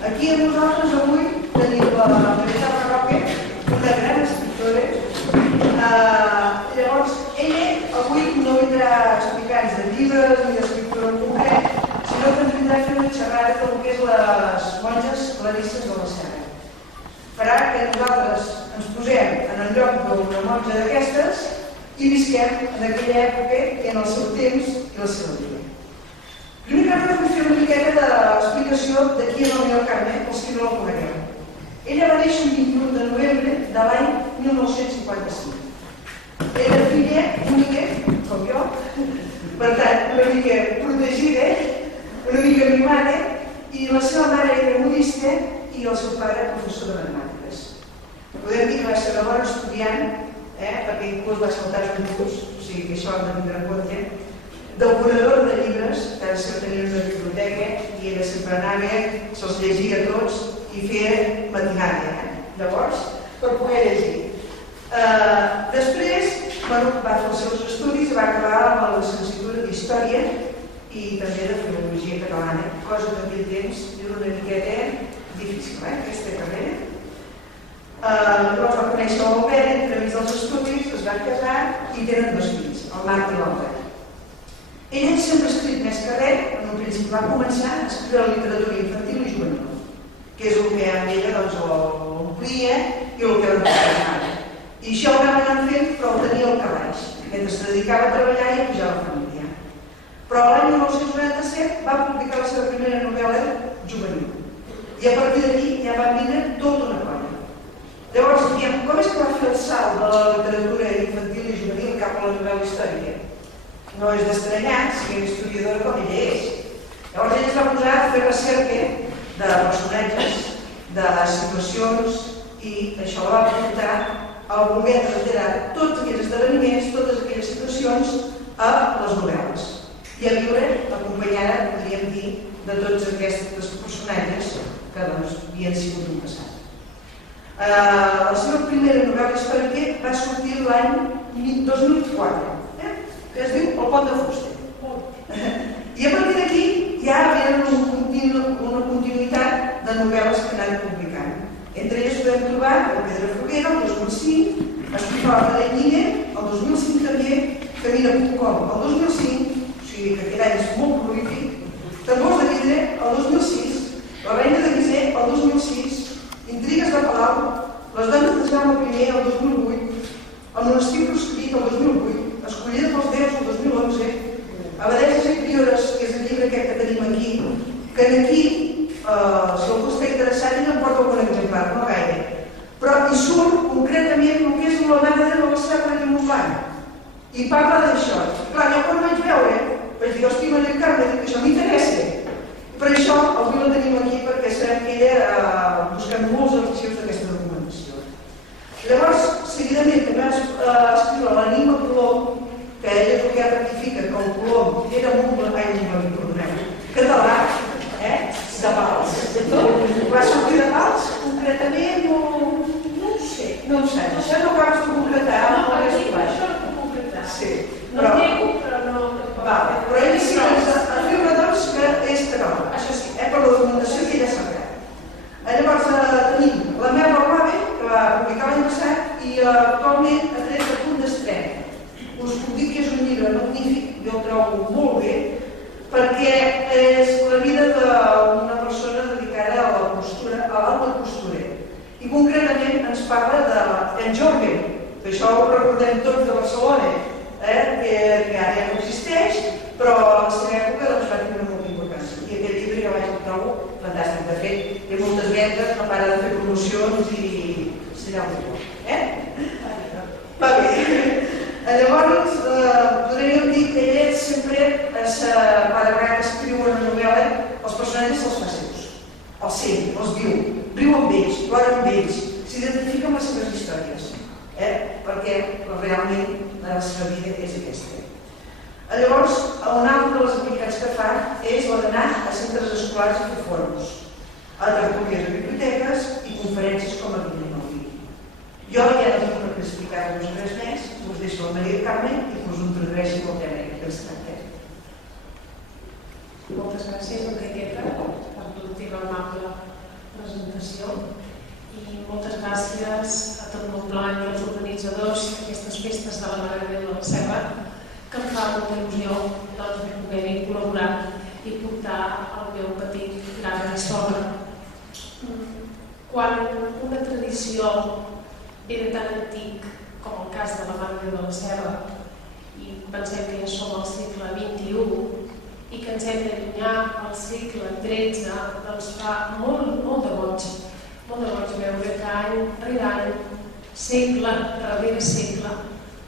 Aquí amb nosaltres avui tenim la Marisa Roque, una gran escriptora. Llavors, ella avui no vindrà a explicar-nos de llibres ni d'escriptura en concret, sinó que ens vindrà a fer una xerrada del que és les monges clarisses de la Serra. Farà que nosaltres ens posem en el lloc d'una monja d'aquestes i visquem en aquella època i en el seu temps i la seva vida. Primer que res vull fer una miqueta d'explicació de qui és el Miguel Carme, pels qui no la conegueu. Ella va néixer el 21 de novembre de l'any 1955. Era filla única, com jo, per tant, una mica protegida, una mica mimada, i la seva mare era modista i el seu pare professor de matemàtiques. Podem dir que va ser una bona estudiant, perquè inclús va saltar un curs, o sigui que això ho hem de tindre en compte, devorador de llibres, cada seu tenia una biblioteca i ella sempre anava, se'ls llegia tots i feia matinària. Llavors, per poder llegir. Després va fer els seus estudis i va acabar amb la llicenciatura d'Història i també de Filologia Catalana, cosa que en aquell temps era una miqueta difícil, aquesta carrera. Llavors va conèixer l'Albert, entremig dels estudis, es van casar i tenen dos fills, el Marc i l'Albert. Ella sempre ha escrit més que res, en un principi va començar a escriure la literatura infantil i juvenil, que és el que amb ella l'omplia i el que l'emprava. I això ho vam anar fent, però ho tenia al calaix, mentre es dedicava a treballar i a pujar la família. Però l'any 1997 va publicar la seva primera novel·la juvenil. I a partir d'aquí ja va vindre tota una colla. Llavors, diguem, com és que va fer el salt de la literatura infantil i juvenil cap a la novel·la històrica? No és d'estranyar, si és historiadora com ella és. Llavors ella es va posar a fer recerca de personatges, de situacions, i això la va portar a voler traslladar tots aquells esdeveniments, totes aquelles situacions a les novel·les. I a viure acompanyada, podríem dir, de tots aquests personatges que havien sigut un passat. La seva primera novel·la històrica va sortir l'any 2004, que es diu El pont de fusta. I a partir d'aquí ja hi havia una continuïtat de novel·les que anaven publicant. Entre elles podem trobar el Pedra Foguera, el 2005, Escrifar de Lliga, el 2005 també, Camina.com, el 2005, o sigui que aquest any és molt prolífic, Tambors de Vidre, el 2006, La Reina de Guisé, el 2006, Intrigues de Palau, Les dones de Jaume I, el 2008, El monestir proscrit, el 2008, Escollida pels déus, el 2011, Abadeses i priores, que és el llibre aquest que tenim aquí, que aquí, si algú està interessat, ja em porta algun exemplar, no gaire. Però hi surt concretament el que és la mare de la Serra de Montblanc. I parla d'això. Clar, jo quan vaig veure, vaig dir, hosti, Maria Carme, que això m'interessa. Per això avui la tenim aquí, perquè sabem que ella buscant molts arxius d'aquesta documentació. Llavors, seguidament, també va escriure l'Enigma Colom, que ella és el que rectifica, que el Colom era català, de Pals. Va sortir de Pals, concretament, no ho sé. No ho sé, això no acabes de concretar. No, això no puc concretar. Sí. No ho nego, però no... Però ell sí que ens afirma, doncs, que és català. Això sí, per la documentació que ella s'ha creat. Llavors tenim La Mel del Rave, que va publicar l'any passat, i actualment ha tret el Punt d'Estrena. Us puc dir que és un llibre magnífic, jo el trobo molt bé, perquè és la vida d'una persona dedicada a la costura, a l'alta costura. I concretament ens parla d'en Jorgen, que això ho recordem tots de Barcelona, que ara ja no existeix, però a la seva època va tenir molta importància. I aquest llibre jo vaig el trobo fantàstic. De fet, té moltes vendes, no para de fer promocions i serà un bo. Va bé. Llavors, podríem dir que ella sempre, cada vegada que escriu una novel·la, els personatges se'ls fa seus, els sent, els viu amb ells, plora amb ells, s'identifica amb les seves històries, perquè realment la seva vida és aquesta. Llavors, una altra de les activitats que fa és la d'anar a centres escolars i fer fòrums, a tertúlies a biblioteques i conferències com a Bibliomòbil. Jo ja no tinc per explicar-vos res més, us deixo la Maria Carme i us introdueixo el tema que ens tracta. Moltes gràcies, Enriqueta, per l'última amable presentació i moltes gràcies a tot el plan i als organitzadors d'aquestes festes de la Mare de Déu de la Serra, que em fa molta il·lusió de poder col·laborar i portar el meu petit gra de sorra. Quan una tradició ve de tan antic com el cas de la Mare de Déu de la Serra, i pensem que ja som al segle XXI i que ens hem d'allunyar al segle XIII, doncs fa molt de goig veure que any rere any, segle rere segle,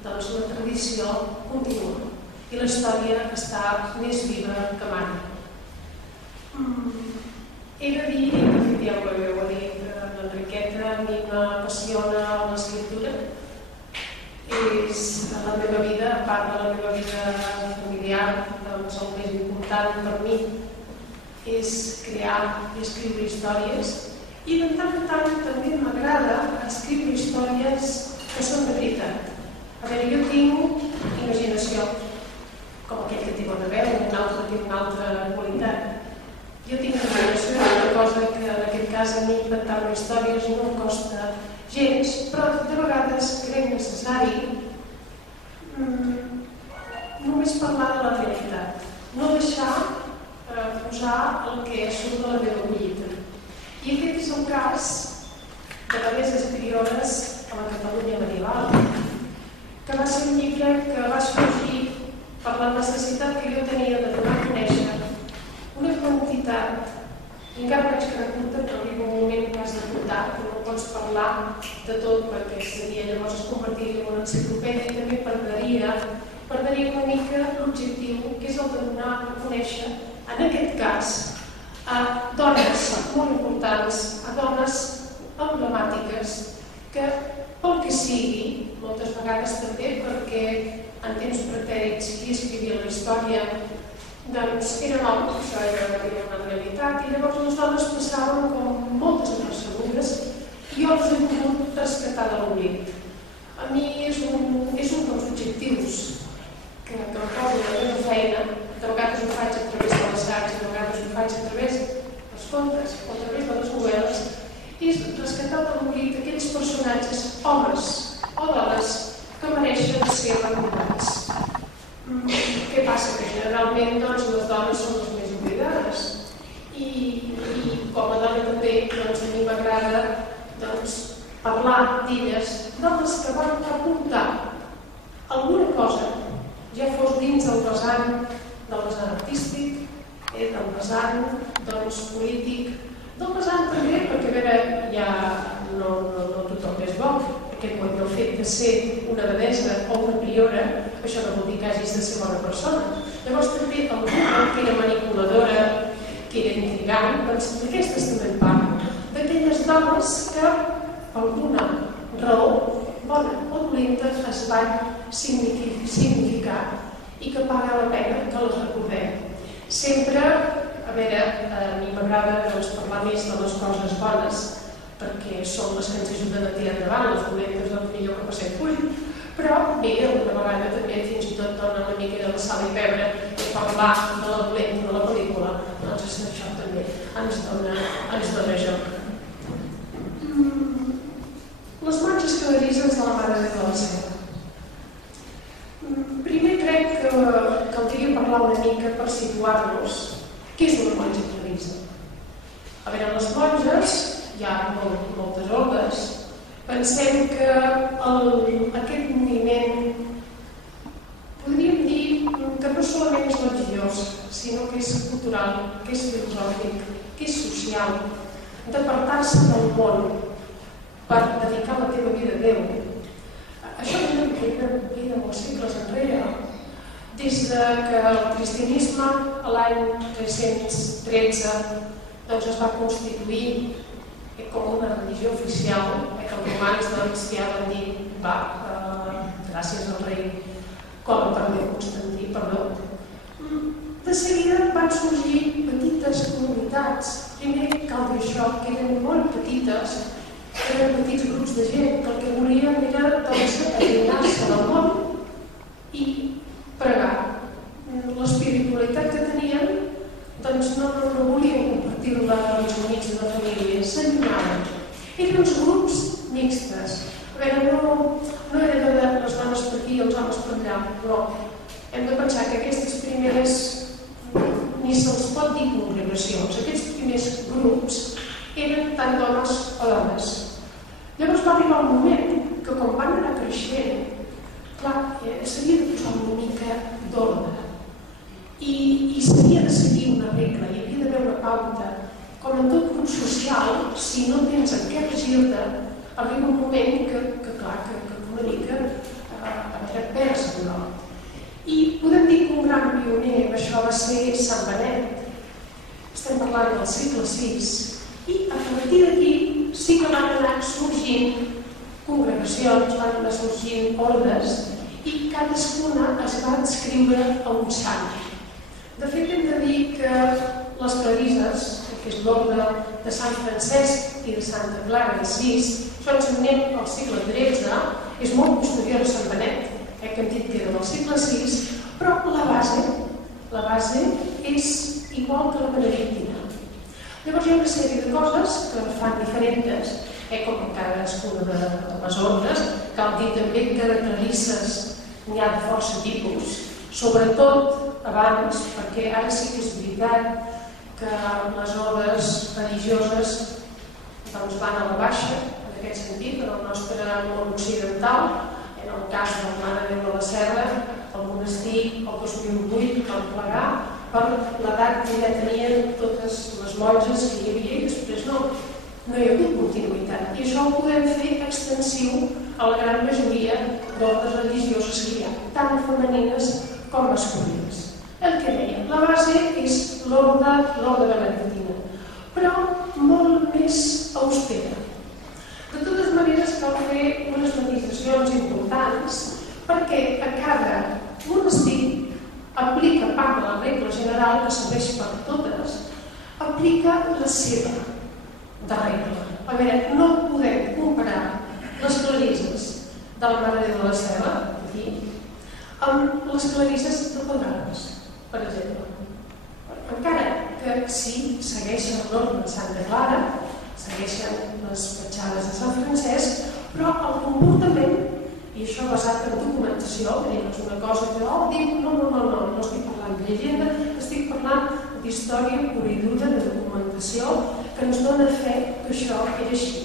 doncs la tradició continua i la història està més viva que mai. He de dir, i de fet ja ho heu dit, l'Enriqueta, a mi m'apassiona l'escriptura. És la meva vida, part de la meva vida familiar, doncs el més important per mi és crear i escriure històries, i de tant en tant també m'agrada escriure històries que són de veritat. A veure, jo tinc imaginació, com aquell que té bona veu, un altre té una altra qualitat. Jo tinc imaginació, una cosa que en aquest cas a mi inventar-me històries no em costa gens, però de vegades crec necessari només parlar de la realitat, no deixar posar el que surt de la meva collita. I aquest és el cas de les Deesses Priores a la Catalunya medieval, que va ser un llibre que va sorgir per la necessitat que jo tenia de donar a conèixer una quantitat. I encara veig que era curta, però arriba un moment que has de portar, que no pots parlar de tot, perquè seria llavors es convertiria en una enciclopèdia i també perdria una mica l'objectiu, que és el de donar a conèixer, en aquest cas, a dones molt importants, a dones emblemàtiques, que pel que sigui, moltes vegades també perquè en temps pretèrits qui escrivia la història doncs eren homes, això era una realitat, i llavors les dones passaven com moltes apercebudes i jo els he pogut rescatar de l'oblit. A mi és un dels objectius que em poso la meva feina, de vegades ho faig a través de l'assaig, de vegades ho faig a través dels contes o a través de les novel·les, és rescatar de l'oblit aquells personatges, homes o dones, que mereixen ser recordats. Què passa? Que generalment les dones són les més oblidades i com a dona també a mi m'agrada parlar d'elles, dones que van aportar alguna cosa, ja fos dins del vessant artístic, del vessant polític, del vessant també, perquè a veure, ja no tothom és bo, perquè quan el fet de ser una abadessa o una priora, això no vol dir que hagis de ser bona persona. Llavors també alguna que era manipuladora, que era intrigant, doncs d'aquestes també en parlo. D'aquelles dones que, per alguna raó, bona o dolenta, es van significar i que paga la pena que les recordem. Sempre, a veure, a mi m'agrada parlar més de les coses bones, perquè són les que ens ajuden a tirar endavant, les dolentes doncs millor que passem full, però bé, alguna vegada també fins i tot dona una mica de la sal i pebre i parlar de la dolenta de la pel·lícula, doncs això també ens dona joc. Les monges clarisses de la Mare de Déu de la Serra. Primer crec que caldria parlar una mica per situar-nos què és una monja clarissa. A veure, les monges, hi ha moltes ordes, pensem que aquest moviment podríem dir que no solament és religiós, sinó que és cultural, que és filosòfic, que és social, d'apartar-se del món per dedicar la teva vida a Déu. Això ve de molts segles enrere, des que el cristianisme l'any 313 es va constituir com una religió oficial, que els romans ja van dir, gràcies al rei Constantí, de seguida van sorgir petites comunitats. Primer cal dir això, que eren molt petites, eren petits grups de gent que el que volien era allunyar-se del món i pregar. L'espiritualitat que tenien no volien compartir-la amb els amics de la família, s'allunyaven Eren uns grups mixtes. A veure, no era de les dones per aquí i els homes per allà, no. Hem de pensar que aquestes primeres, ni se'ls pot dir congregacions, aquests primers grups eren tant d'homes o dones. Llavors va arribar un moment que quan van anar creixent, clar, s'havia de posar una mica d'ordre i s'havia de seguir una regla, hi havia d'haver una pauta. Com en tot grup social, si no tens en què regir-te, arriba un moment que una mica perds el nord. I podem dir que un gran pioner en això va ser Sant Benet. Estem parlant del segle VI. I a partir d'aquí sí que van anar sorgint congregacions, van anar sorgint ordes i cadascuna es va adscriure a un sant. De fet, hem de dir que les clarisses, que és l'orde de Sant Francesc i de Santa Clara d'Assís, això ens anem al segle XIII, és molt posterior a Sant Benet, que hem dit que era del segle VI, però la base és igual que la benedictina. Llavors hi ha una sèrie de coses que fan diferents, com en cadascuna de les ordes. Cal dir també que de clarisses n'hi ha de força tipus, sobretot abans, perquè ara sí que és veritat que les ordes religioses van a la baixa, en aquest sentit, en el nostre món occidental. En el cas del Mare de Déu de la Serra, el monestir el 2008 van plegar per l'edat que ja tenien totes les monges que hi havia i després no hi ha hagut continuïtat. I això ho podem fer extensiu a la gran majoria d'ordes religioses que hi ha, tant femenines com masculines. El que deia, la base és l'orde benedictina, però molt més austera. De totes maneres, cal fer unes matisacions importants perquè a cada monestir aplica part de la regla general que serveix per totes, aplica la seva de regla. A veure, no podem comparar les clarisses de la Mare de Déu de la Serra aquí amb les clarisses de Pedralbes, per exemple. Encara que sí segueixen l'ordre de Santa Clara, segueixen les petjades de Sant Francesc, però el comportament, i això basat en documentació, és una cosa que diu, no estic parlant de llegenda, estic parlant d'història pura i dura, de documentació, que ens dona fe que això era així.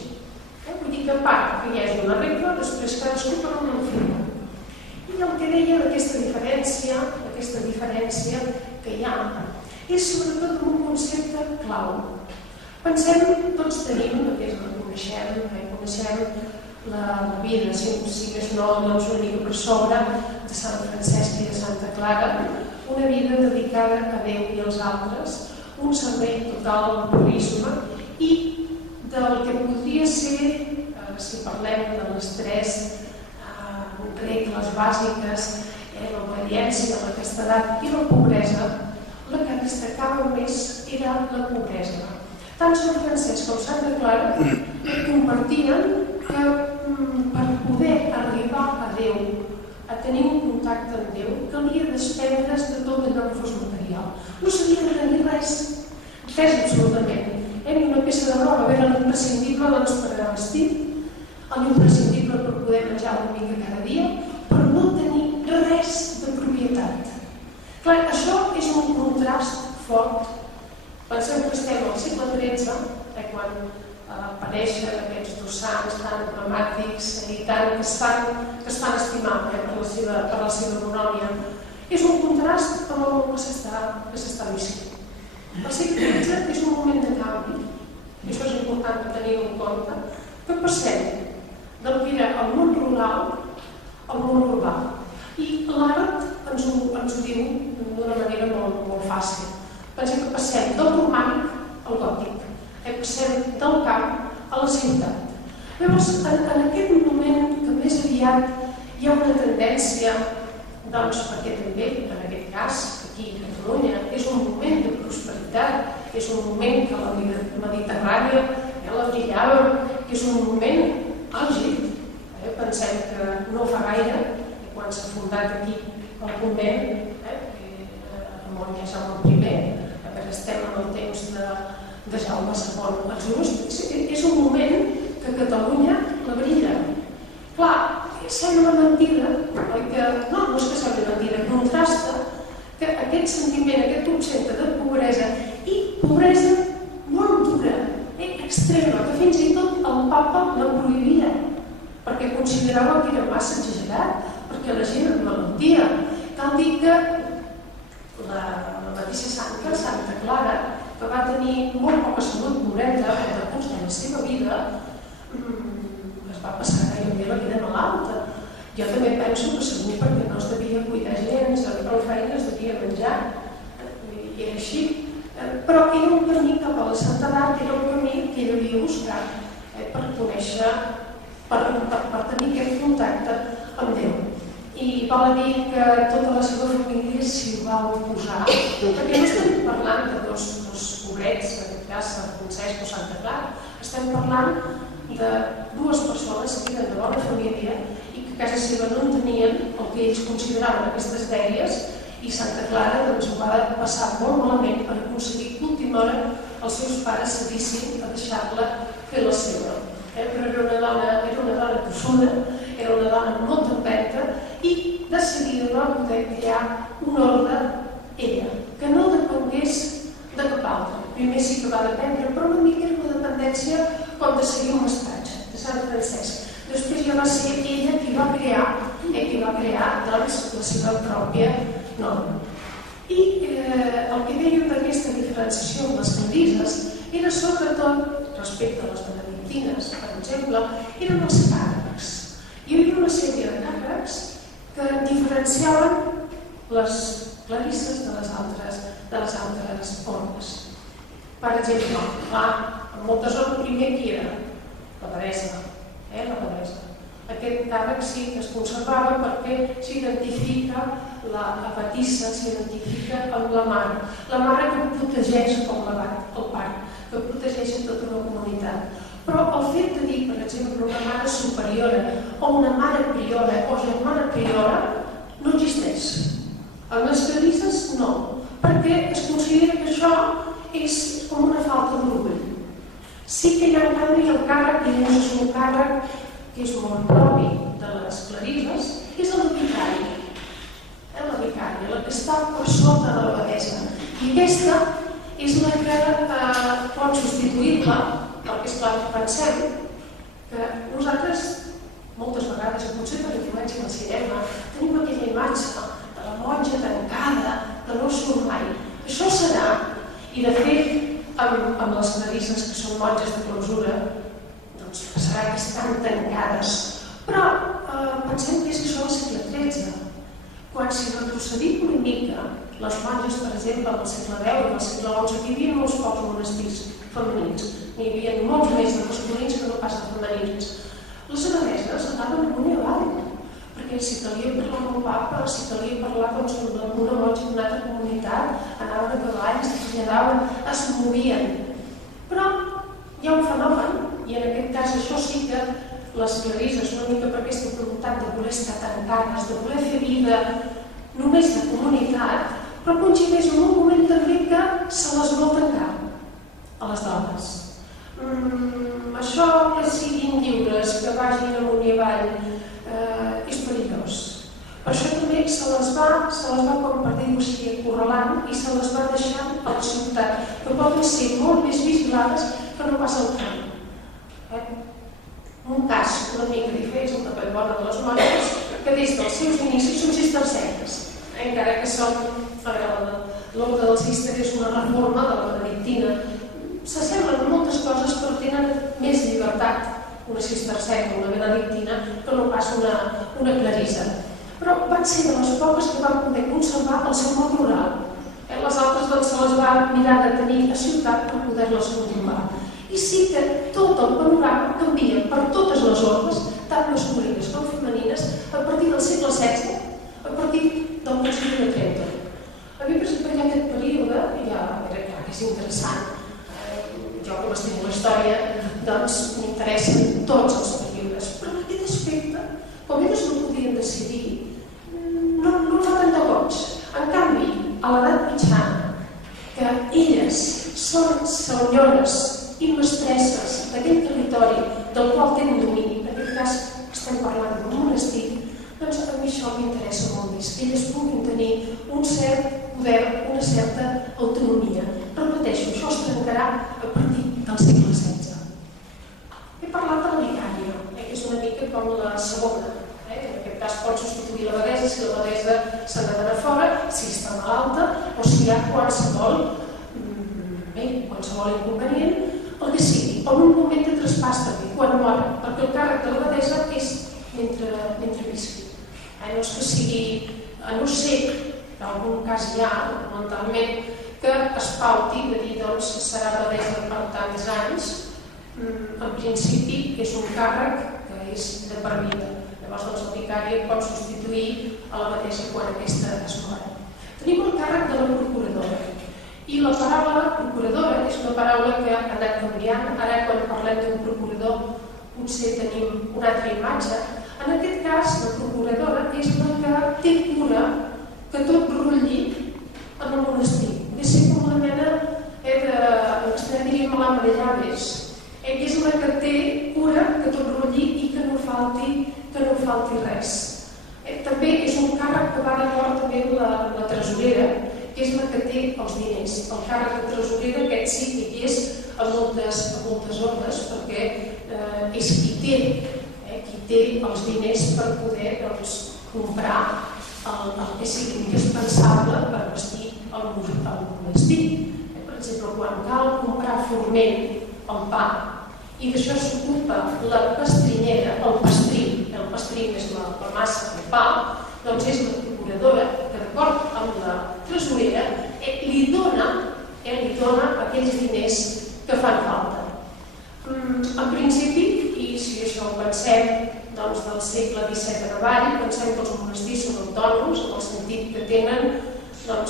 Vull dir que a part que hi hagi una regla, després cadascú per on enfila. I el que deia d'aquesta diferència que hi ha, és sobretot un concepte clau. Pensem, tots tenim, coneixem la vida, si més no, doncs una mica per sobre de Sant Francesc i de Santa Clara, una vida dedicada a Déu i als altres, un servei total al purisme i del que podria ser, si parlem de les tres regles bàsiques, l'obediència, la castedat i la pobresa, la que destacava més era la pobresa. Tant Sant Francesc com Santa Clara compartien que per poder arribar a Déu, a tenir un contacte amb Déu, calia desprendre's de tot allò que fos material. No s'havia de tenir res absolutament. Ni una peça de roba, era l'imprescindible per a vestir, l'imprescindible per poder menjar una mica cada dia, per no tenir res de propietat. Clar, això és un contrast fort. Pensem que estem al segle XIII, quan apareixen aquests dos sants tan emblemàtics i tant que es fan estimar per la seva bonòmia. És un contrast amb el que s'està vivint. El segle XIII és un moment de canvi, i això és important que teniu en compte, que passem del que era el món rural al món urbà. I l'art ens ho diu d'una manera molt fàcil. Pensem que passem del romànic al gòtic, passem del camp a la ciutat. Llavors, en aquest moment que més aviat hi ha una tendència, doncs perquè també, en aquest cas, aquí a Catalunya, és un moment de prosperitat, és un moment que la Mediterrània la brillava, és un moment àlgid. Pensem que no fa gaire, quan s'ha fundat aquí el convent, on hi ha Jaume I, estem en el temps de Jaume II el Just, és un moment que Catalunya la brilla. Clar, sembla mentida, no és que sembla mentida, contrasta que aquest sentiment, aquest concepte de pobresa i pobresa molt dura, extrema, que fins i tot el papa la prohibia perquè considerava que era massa exagerat, perquè la gent es malaltia. Cal dir que la mateixa Santa Clara, que va tenir molt poca salut moreta al decurs de la seva vida, es va passar gairebé la vida malalta. Jo també penso que segur perquè no es devia cuidar gens, prou feina es devia menjar, i era així. Però era un camí cap a la santedat, era un camí que ell havia buscat per conèixer, per tenir aquest contacte amb Déu. I val a dir que tota la seva família s'hi va oposar, perquè no estem parlant de dos pobrets, en aquest cas Sant Francesc o Santa Clara, estem parlant de dues persones que eren de bona família i que a casa seva no tenien el que ells consideraven aquestes dèries, i Santa Clara doncs, ho va passar molt malament per aconseguir que l'última hora els seus pares cedissin a deixar-la fer la seva. Però era una dona tossuda, era una dona molt empenta i de seguida va poder crear un ordre ella, que no depengués de cap altre. Primer sí que va dependre, però una mica era una dependència com de seguir un mestratge, de Sant Francesc. Després ja va ser ella qui va crear doncs, la seva pròpia norma. I el que dèiem d'aquesta diferenciació amb les clarisses era sobretot, respecte a les benedictines, per exemple, eren els càrrecs. Hi havia una sèrie de càrrecs que diferenciaven les clarisses de les altres ordres. Per exemple, en moltes ordres primer qui era? L'abadessa. Aquest càrrec sí que es conservava perquè s'identifica la patissa, s'identifica amb la mare. La mare que protegeix com l'abat, el pare, que protegeix tota una comunitat. Però el fet de dir, per exemple, una mare superiora o una mare priora o germana priora no existeix. En les clarisses no, perquè es considera que això és com una falta d'orgull. Sí que hi ha un canvi el càrrec, que és un càrrec que és molt propi de les clarisses, és el vicari. La vicària, la que està per sota de l'abadessa. I aquesta és la que pot substituir-la, perquè esclar, pensem que nosaltres, moltes vegades, potser per influència del cinema, tenim aquella imatge de la monja tancada, que no surt mai. Això serà, i de fet, amb les clarisses que són monges de clausura, doncs passarà que estan tancades. Però pensem que és això al segle XIII. Quan s'hi retrocedim una mica, les monges, per exemple, al segle X i al segle XI, hi havia molts pocs monestirs femenins. N'hi havia molts més de masculins que no pas de femenins. Les abadesses anaven amunt i avall, perquè si calia parlar amb el papa, si calia parlar amb una monja d'una altra comunitat, anaven a cavall, es traslladaven, es movien. Però hi ha un fenomen, i en aquest cas això sí que les clarisses, una mica per aquesta voluntat de voler estar tancades, de voler fer vida només de comunitat, però coincideix en un moment també que se les vol tancar a les dones. Això que siguin lliures, que vagin amunt i avall, és perillós. Per això també se les va com per dir-ho així, acorralant i se les va deixant a la ciutat, que poden ser molt més vigilades que no pas al camp. Un cas una mica diferent és el de Vallbona de les Monges, que des dels seus inicis són cistercenques, encara que l'ordre del cister és una reforma de la benedictina. S'assemblen moltes coses, però tenen més llibertat una cistercenca, una benedictina, que no pas una clarissa. Però van ser de les poques que van poder conservar el seu món rural. Les altres doncs se les va mirar de tenir a ciutat per poder-les continuar. I sí que tot el panorama canvia per totes les ordres, tant masculines com femenines, a partir del segle XVI, a partir del Concili de Trento. A mi, per exemple, hi ha aquest període, ja era clar que és interessant, jo que m'estimo la història, doncs m'interessen tots els períodes, però aquest aspecte, com elles no podien decidir, no fa tant de goig. En canvi, a l'edat mitjana, que elles són senyores i mestresses aquell territori del qual tenen domini, en aquest cas estem parlant d'un monestir, doncs a mi això m'interessa molt més, que elles puguin tenir un cert poder, una certa autonomia. Repeteixo, això es trencarà a partir del segle XVI. He parlat de la vicària, que és una mica com la segona. En aquest cas pot substituir l'abadessa si l'abadessa se n'ha d'anar fora, si està malalta o si hi ha qualsevol inconvenient, el que sigui, o en un moment de traspàs també, quan mor, perquè el càrrec de l'abadessa és mentre visqui. No és que sigui, a no ser que en algun cas hi ha, mentalment, que es pauti de dir, doncs, serà abadessa per tants anys, en principi és un càrrec que és de per vida. Llavors, doncs, el vicari pot substituir a l'abadessa quan aquesta es mor. Tenim el càrrec de la procuradora. I la paraula procuradora és una paraula que ha anat canviant. Ara, quan parlem d'un procurador, potser tenim una altra imatge. En aquest cas, la procuradora és la que té cura que tot rotlli en el monestir. És com una mena en castellà diríem l'ama de llaves. És la que té cura que tot rotlli i que no falti res. També és un càrrec que va d'acord també amb la tresorera, que és la que té els diners. El càrrec de tresorera, aquest sí que hi és a moltes ordres, perquè és qui té els diners per poder comprar el que sigui indispensable per vestir el monestir. Per exemple, quan cal comprar forment, el pa, i d'això s'ocupa la pastrinera, el pastrim és la massa del pa, doncs és la procuradora que, d'acord amb la tresorera, li dona aquells diners que fan falta. En principi, i si això ho pensem del segle XVII en avall, pensem que els monestirs són autònoms, en el sentit que tenen el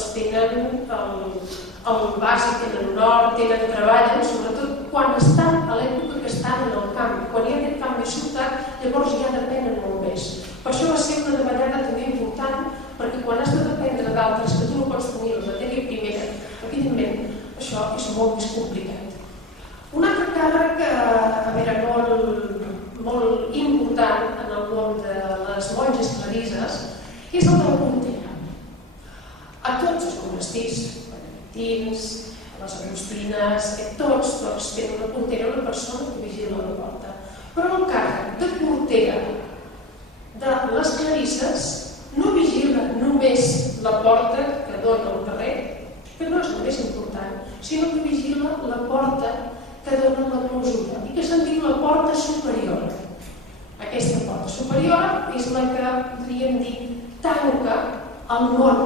bàsic, tenen un hort, treballen, sobretot quan estan a l'època que estan en el camp. Quan hi ha aquest canvi de ciutat, llavors ja depenen molt més. Per això va ser una davallada també important, perquè quan has de dependre d'altres que tu no pots tenir la matèria primera, evidentment, això és molt més complicat. Un altre càrrec molt important en el món de les monges clarisses és el de la portera. A tots els monestirs, benedictins, les agustines, tots tenen una portera, una persona que vigila la porta. Però el càrrec de portera de les clarisses no vigila només la porta que dona al carrer, que no és el més important, sinó que vigila la porta que dona la clausura i que se'n diu la porta superior. Aquesta porta superior és la que, podríem dir, tanca el món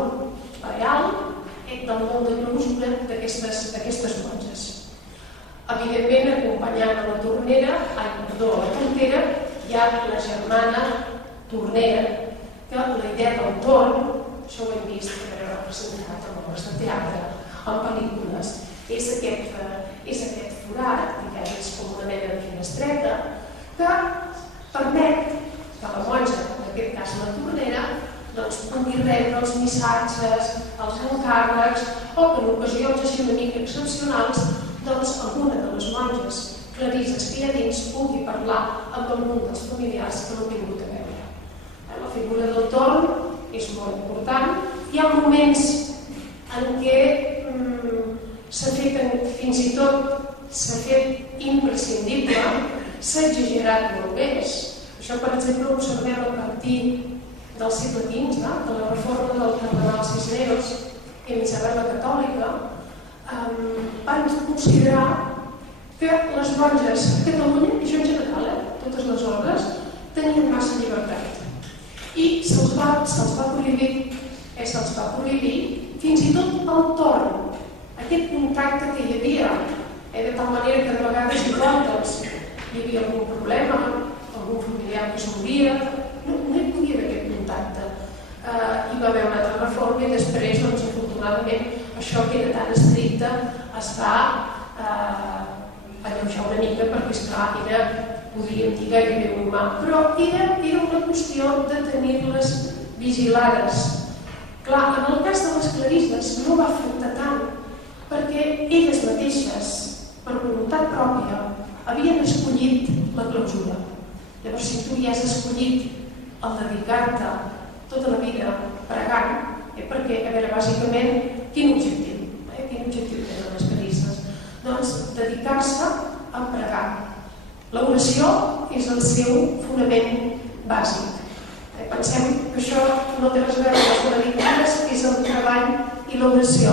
real del món de clausura d'aquestes monges. Evidentment, acompanyant a la portera, hi ha la germana tornera, que la idea del torn, això ho hem vist també representat en obres de teatre, en pel·lícules, és aquest forat, és com una mena de finestreta, que permet que la monja, en aquest cas la tornera, pugui rebre els missatges, els encàrrecs, o que en ocasions així una mica excepcionals, alguna de les monges clarisses que hi ha dins pugui parlar amb algun dels familiars que no ha vingut a veure. La figura del torn és molt important. Hi ha moments en què s'ha fet, fins i tot s'ha fet imprescindible, s'ha exagerat molt més. Això, per exemple, ho observem a partir del segle XV, de la reforma del cardenal Cisneros, que en la catòlica, van considerar que les monges a Catalunya, i això en general, totes les obres, tenien massa llibertat. I se'ls va prohibir fins i tot el torn, aquest contacte que hi havia, de tal manera que de vegades hi havia algun problema, algun familiar que s'obriria, no hi podia haver aquest contacte. Hi va haver una altra reforma i després, afortunadament, això que era tan estricte es va alleujar una mica perquè, esclar, podríem dir gairebé humà, però era una qüestió de tenir-les vigilades. Clar, en el cas de les clarisses no va afectar tant, perquè elles mateixes, per voluntat pròpia, havien escollit la clausura. Llavors, si tu ja has escollit el dedicar-te tota la vida pregant, perquè, a veure, bàsicament, quin objectiu? Quin objectiu tenen les carisses? Doncs dedicar-se a pregar. L'oració és el seu fonament bàsic. Pensem que això no té res a veure amb les benedictines, que és el treball i l'oració.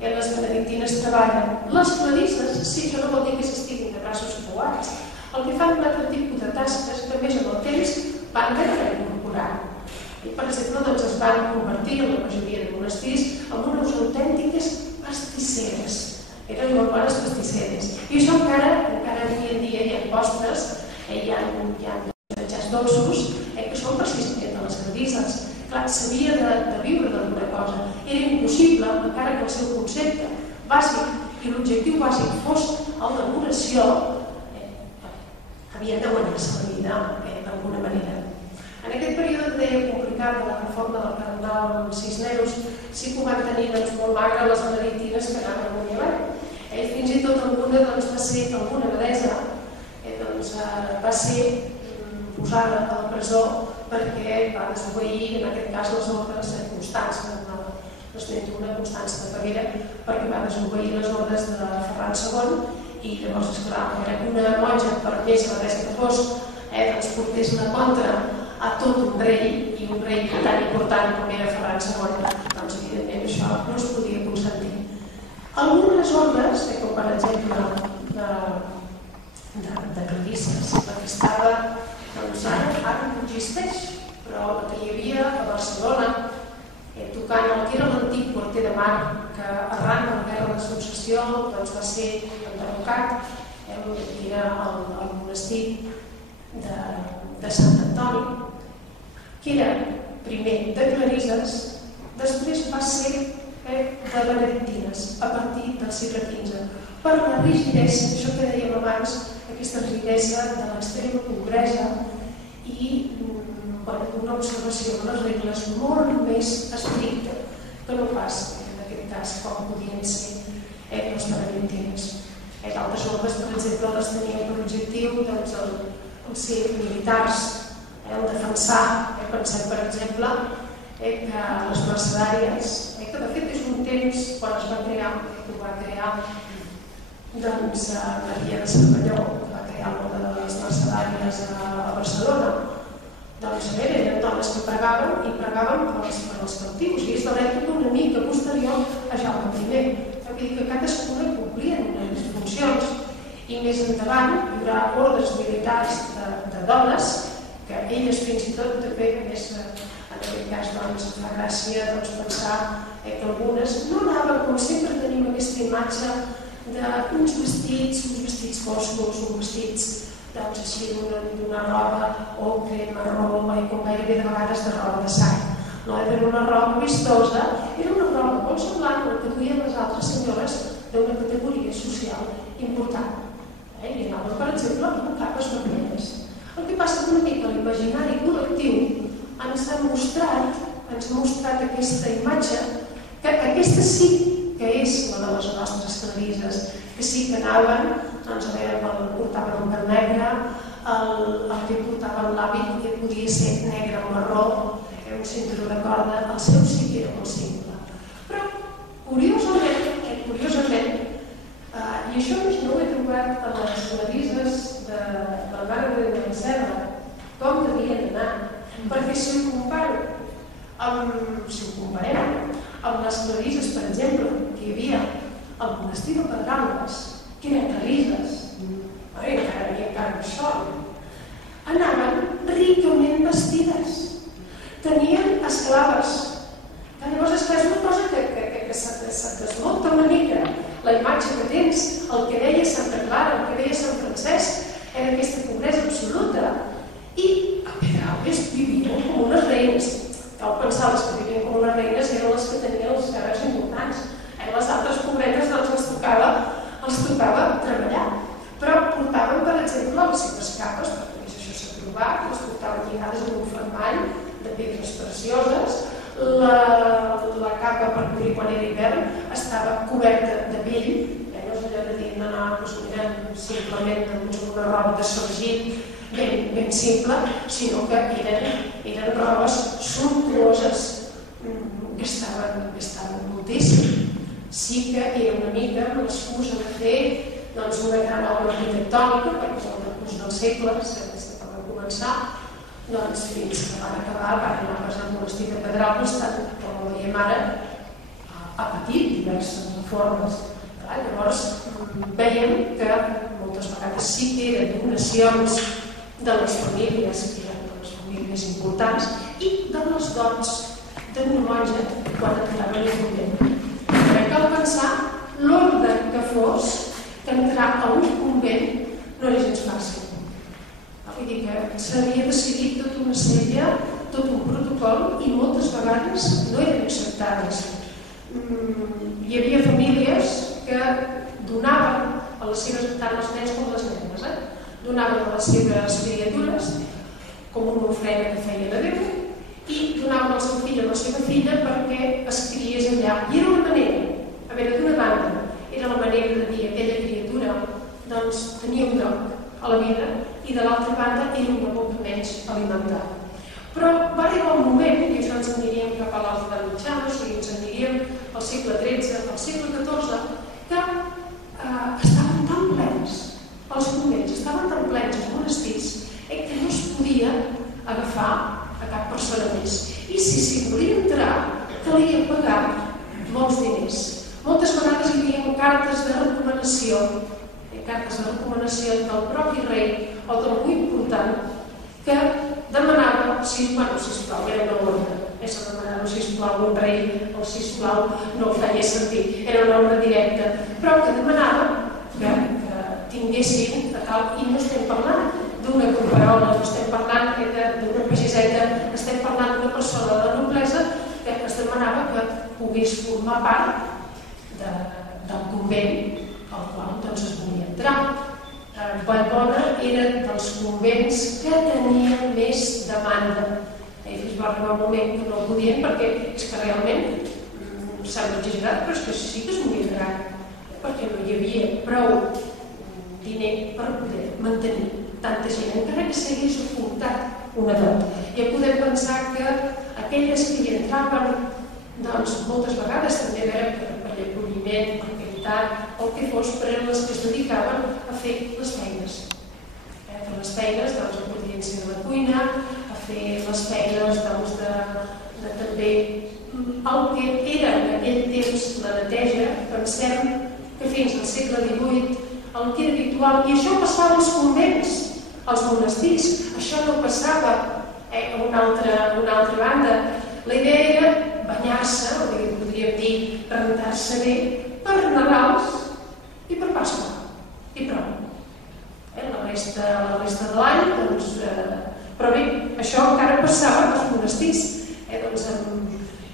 Les benedictines treballen. Les clarisses, sí, això no vol dir que s'estiguin de braços creuats. El que fan un altre tipus de tasques que més amb el temps van haver d'incorporar. Per exemple, doncs es van convertir en la majoria de monestirs en unes autèntiques pastisseres. Eren molt bones pastisseres. I això encara avui en dia hi ha postres, hi ha menjars dolços, que són precisament de les clarisses. Clar, s'havia de viure d'alguna cosa. Era impossible, encara que el seu concepte bàsic i l'objectiu bàsic fos el de l'oració, havien de guanyar-se la vida d'alguna manera. En aquest període complicat de la reforma del cardenal Cisneros sí que ho van tenir molt magre les benedictines que anaven amunt i avall. Fins i tot alguna abadessa va ser posada a la presó perquè va desobeir, en aquest cas, les ordres Constança, una Constança de Peguera, perquè va desobeir les ordres de Ferran II i llavors, esclar, una monja, per més abadessa que fos, portés la contra a tot un rei, i un rei tan important com era Ferran II, doncs evidentment això no es podia consentir. Algunes ordres, com per exemple de clarisses, la que estava, doncs ara no existeix, però la que hi havia a Barcelona, tocant el que era l'antic quarter de Mar, que arran de la Guerra de Successió va ser enderrocat, que era el monestir de Sant Antoni, que era primer de clarisses, després va ser de benedictines a partir del segle XV, per la rigidesa, això que dèiem abans, aquesta rigidesa de l'extrema pobresa i una observació de les regles molt més estricta que no pas, en aquest cas, com podien ser les benedictines. Altres ordres, per exemple, les tenien per objectiu el ser militars, el defensar. Pensem, per exemple, que les mercedàries, que de fet és un temps quan es va crear, ho va crear Maria de Cervelló, que va crear l'ordre de les mercedàries a Barcelona. Doncs eren dones que pregaven i pregaven per als cautius, i és de l'època una mica posterior a Jaume I. Vull dir que cadascuna complien unes funcions, i més endavant hi haurà ordres militars de dones que elles fins i tot també, més en aquest cas fa gràcia pensar que algunes no anaven, com sempre tenim aquesta imatge d'uns vestits foscos, uns vestits així d'una roba ocre, marró, com gairebé de vegades de roba de sac. No era una roba vistosa, era una roba molt semblant al que duien les altres senyores d'una categoria social important. I anaven, per exemple, amb capes vermelles. El que passa que una mica l'imaginari col·lectiu ens ha mostrat aquesta imatge, que aquesta sí que és la de les nostres clarisses, que sí que anaven, portaven un pèl negre, el que portaven l'hàbit que podia ser negre o marró, un cinturó de corda, el seu sí que era molt simple. Però, curiosament, i això no ho he trobat a les clarisses de la Mare de Mercè, com devien anar, perquè si ho comparem amb les clarisses, per exemple, que hi havia al monestir de Pedralbes, que eren clarisses, encara no són, anaven ricament vestides, tenien esclaves. Llavors és una cosa que se't desmunta una mica la imatge que tens, el que deia Santa Clara, el que deia Sant Francesc, era aquesta pobresa absoluta. I a Pedralbes vivien com unes reines. Cal pensar, les que vivien com unes reines eren les que tenien els càrrecs importants. Les altres pobretes els tocava treballar. Però portaven, per exemple, les seves capes, perquè això s'ha trobat, les portaven lligades amb un fermall de pedres precioses. La capa per cobrir quan era hivern estava coberta de pell, no és allò de dir no d'anar simplement amb una roba de sargit ben simple, sinó que eren robes sumptuoses, gastaven moltíssim. Sí que era una mica l'excusa de fer una gran obra arquitectònica, perquè en el curs dels segles, des que va començar, fins que van acabar, van anar passant el monestir de Pedralbes, tant com ho dèiem ara, ha patit diverses reformes. Llavors veiem que moltes vegades sí que eren donacions de les famílies, que eren de les famílies importants, i de les dots d'un monja quan entraven al convent. Però cal pensar l'ordre que fos que entrar a un convent no era gens fàcil. Vull dir que s'havia decidit tota una sèrie, tot un protocol, i moltes vegades no eren acceptades. Hi havia famílies que donaven a les seves, tant els nens com les nenes, donaven a les seves criatures com una ofrena que feien a Déu i donaven al seu fill o a la seva filla perquè es criés allà. I era una manera, a veure, d'una banda, era la manera de dir aquella criatura tenia un lloc a la vida i de l'altra banda era una boca menys alimentar. Però va arribar un moment, i això ens aniríem cap a l'Alta Edat Mitjana, o sigui, ens aniríem al segle XIII, al segle XIV, que estaven tan plens, els convents estaven tan plens, els monestirs, que no es podia agafar a cap persona més. I si s'hi volia entrar, calia pagar molts diners. Moltes vegades hi havia cartes de recomanació del propi rei o d'algú important que demanava, sisplau, era una ordre, se demanava sisplau un rei o sisplau no ho feia sentir, era una ordre directa, però que demanava que tinguessin tal, i no estem parlant d'una comparola, no estem parlant d'una pageseta, estem parlant d'una persona de la noblesa que es demanava que pogués formar part del convent al qual es volia entrar. Vallbona era dels convents que tenien més demanda. Fins va arribar un moment que no ho podien perquè és que realment s'han exagerat, però és que sí que és molt gran, perquè no hi havia prou diner per poder mantenir tanta gent, encara que s'hagués ocultat una dot. Ja podem pensar que aquelles que hi entraven, moltes vegades també per l'acolliment, per caritat, el que fos, però eren les que es dedicaven a fer les feines. A fer les feines, podrien ser de la cuina, a fer les feines de també el que era en aquell temps la neteja. Pensem que fins al segle XVIII el que era habitual, i això passava als convents, als monestirs, això no passava a una altra banda. La idea era banyar-se, o podríem dir rentar-se bé, per Nadals i per Pasqua, i prou. La resta de l'any, però bé, això encara passava als monestirs.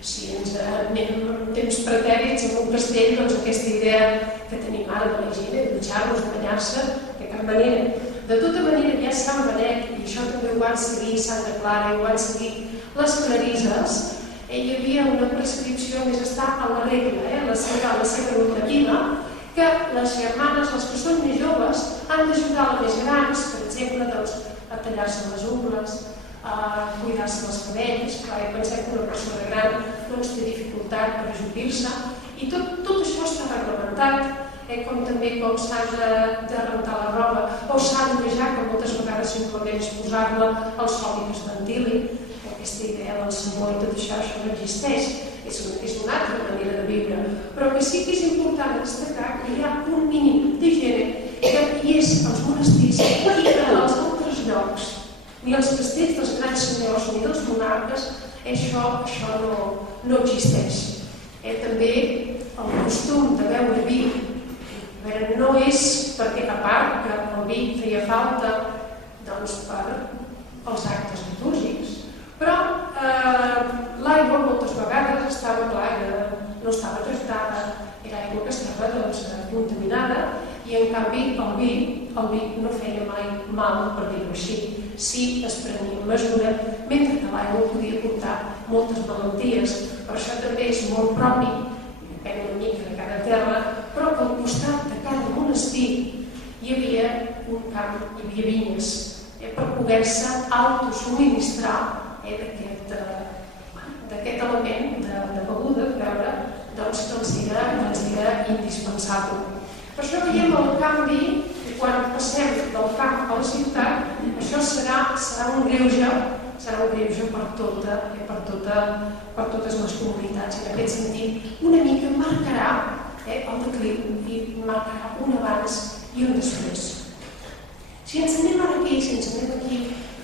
Si ens anem en temps pretèrits en un castell, aquesta idea que tenim ara de la higiene, de dutxar-nos, de banyar-se, de cap manera. De tota manera, ja Sant Benet, i això també ho van seguir Santa Clara, i ho van seguir les clarisses, hi havia una prescripció, més està a la regla, la seva normativa, que les germanes, les que són més joves, han d'ajudar les més grans, per exemple, a tallar-se les ungles, a cuidar-se els cabells, perquè pensem que una persona gran té dificultat per ajupir-se, i tot això està reglamentat, com també com s'ha de rentar la roba, o s'ha de netejar, que moltes vegades simplement és posar-la al sol i que es ventili. Aquesta idea del sabó i tot això no existeix, és una altra manera de viure, però que sí que és important destacar que hi ha un mínim d'higiene que hi és als monestirs i que als altres llocs, ni als castells dels grans senyors ni dels monarques, això no existeix. També el costum de beure vi no és perquè, a part que el vi feia falta per als actes litúrgics, però l'aigua moltes vegades estava clara, no estava tractada, era aigua que estava contaminada, i en canvi el vi no feia mai mal, per dir-ho així, si es prenia mesura, mentre que l'aigua podia portar moltes malalties. Per això també és molt propi, depèn una mica de cada terra, però que al costat de cada monestir hi havia un camp, hi havia vinyes, per poder-se autosubministrar d'aquest element de beguda, beure, doncs que els era indispensable. Per això veiem el canvi, que quan passem del camp a la ciutat, això serà un greuge per totes les comunitats. En aquest sentit, una mica marcarà el decliu i marcarà un abans i un després. Si ens anem aquí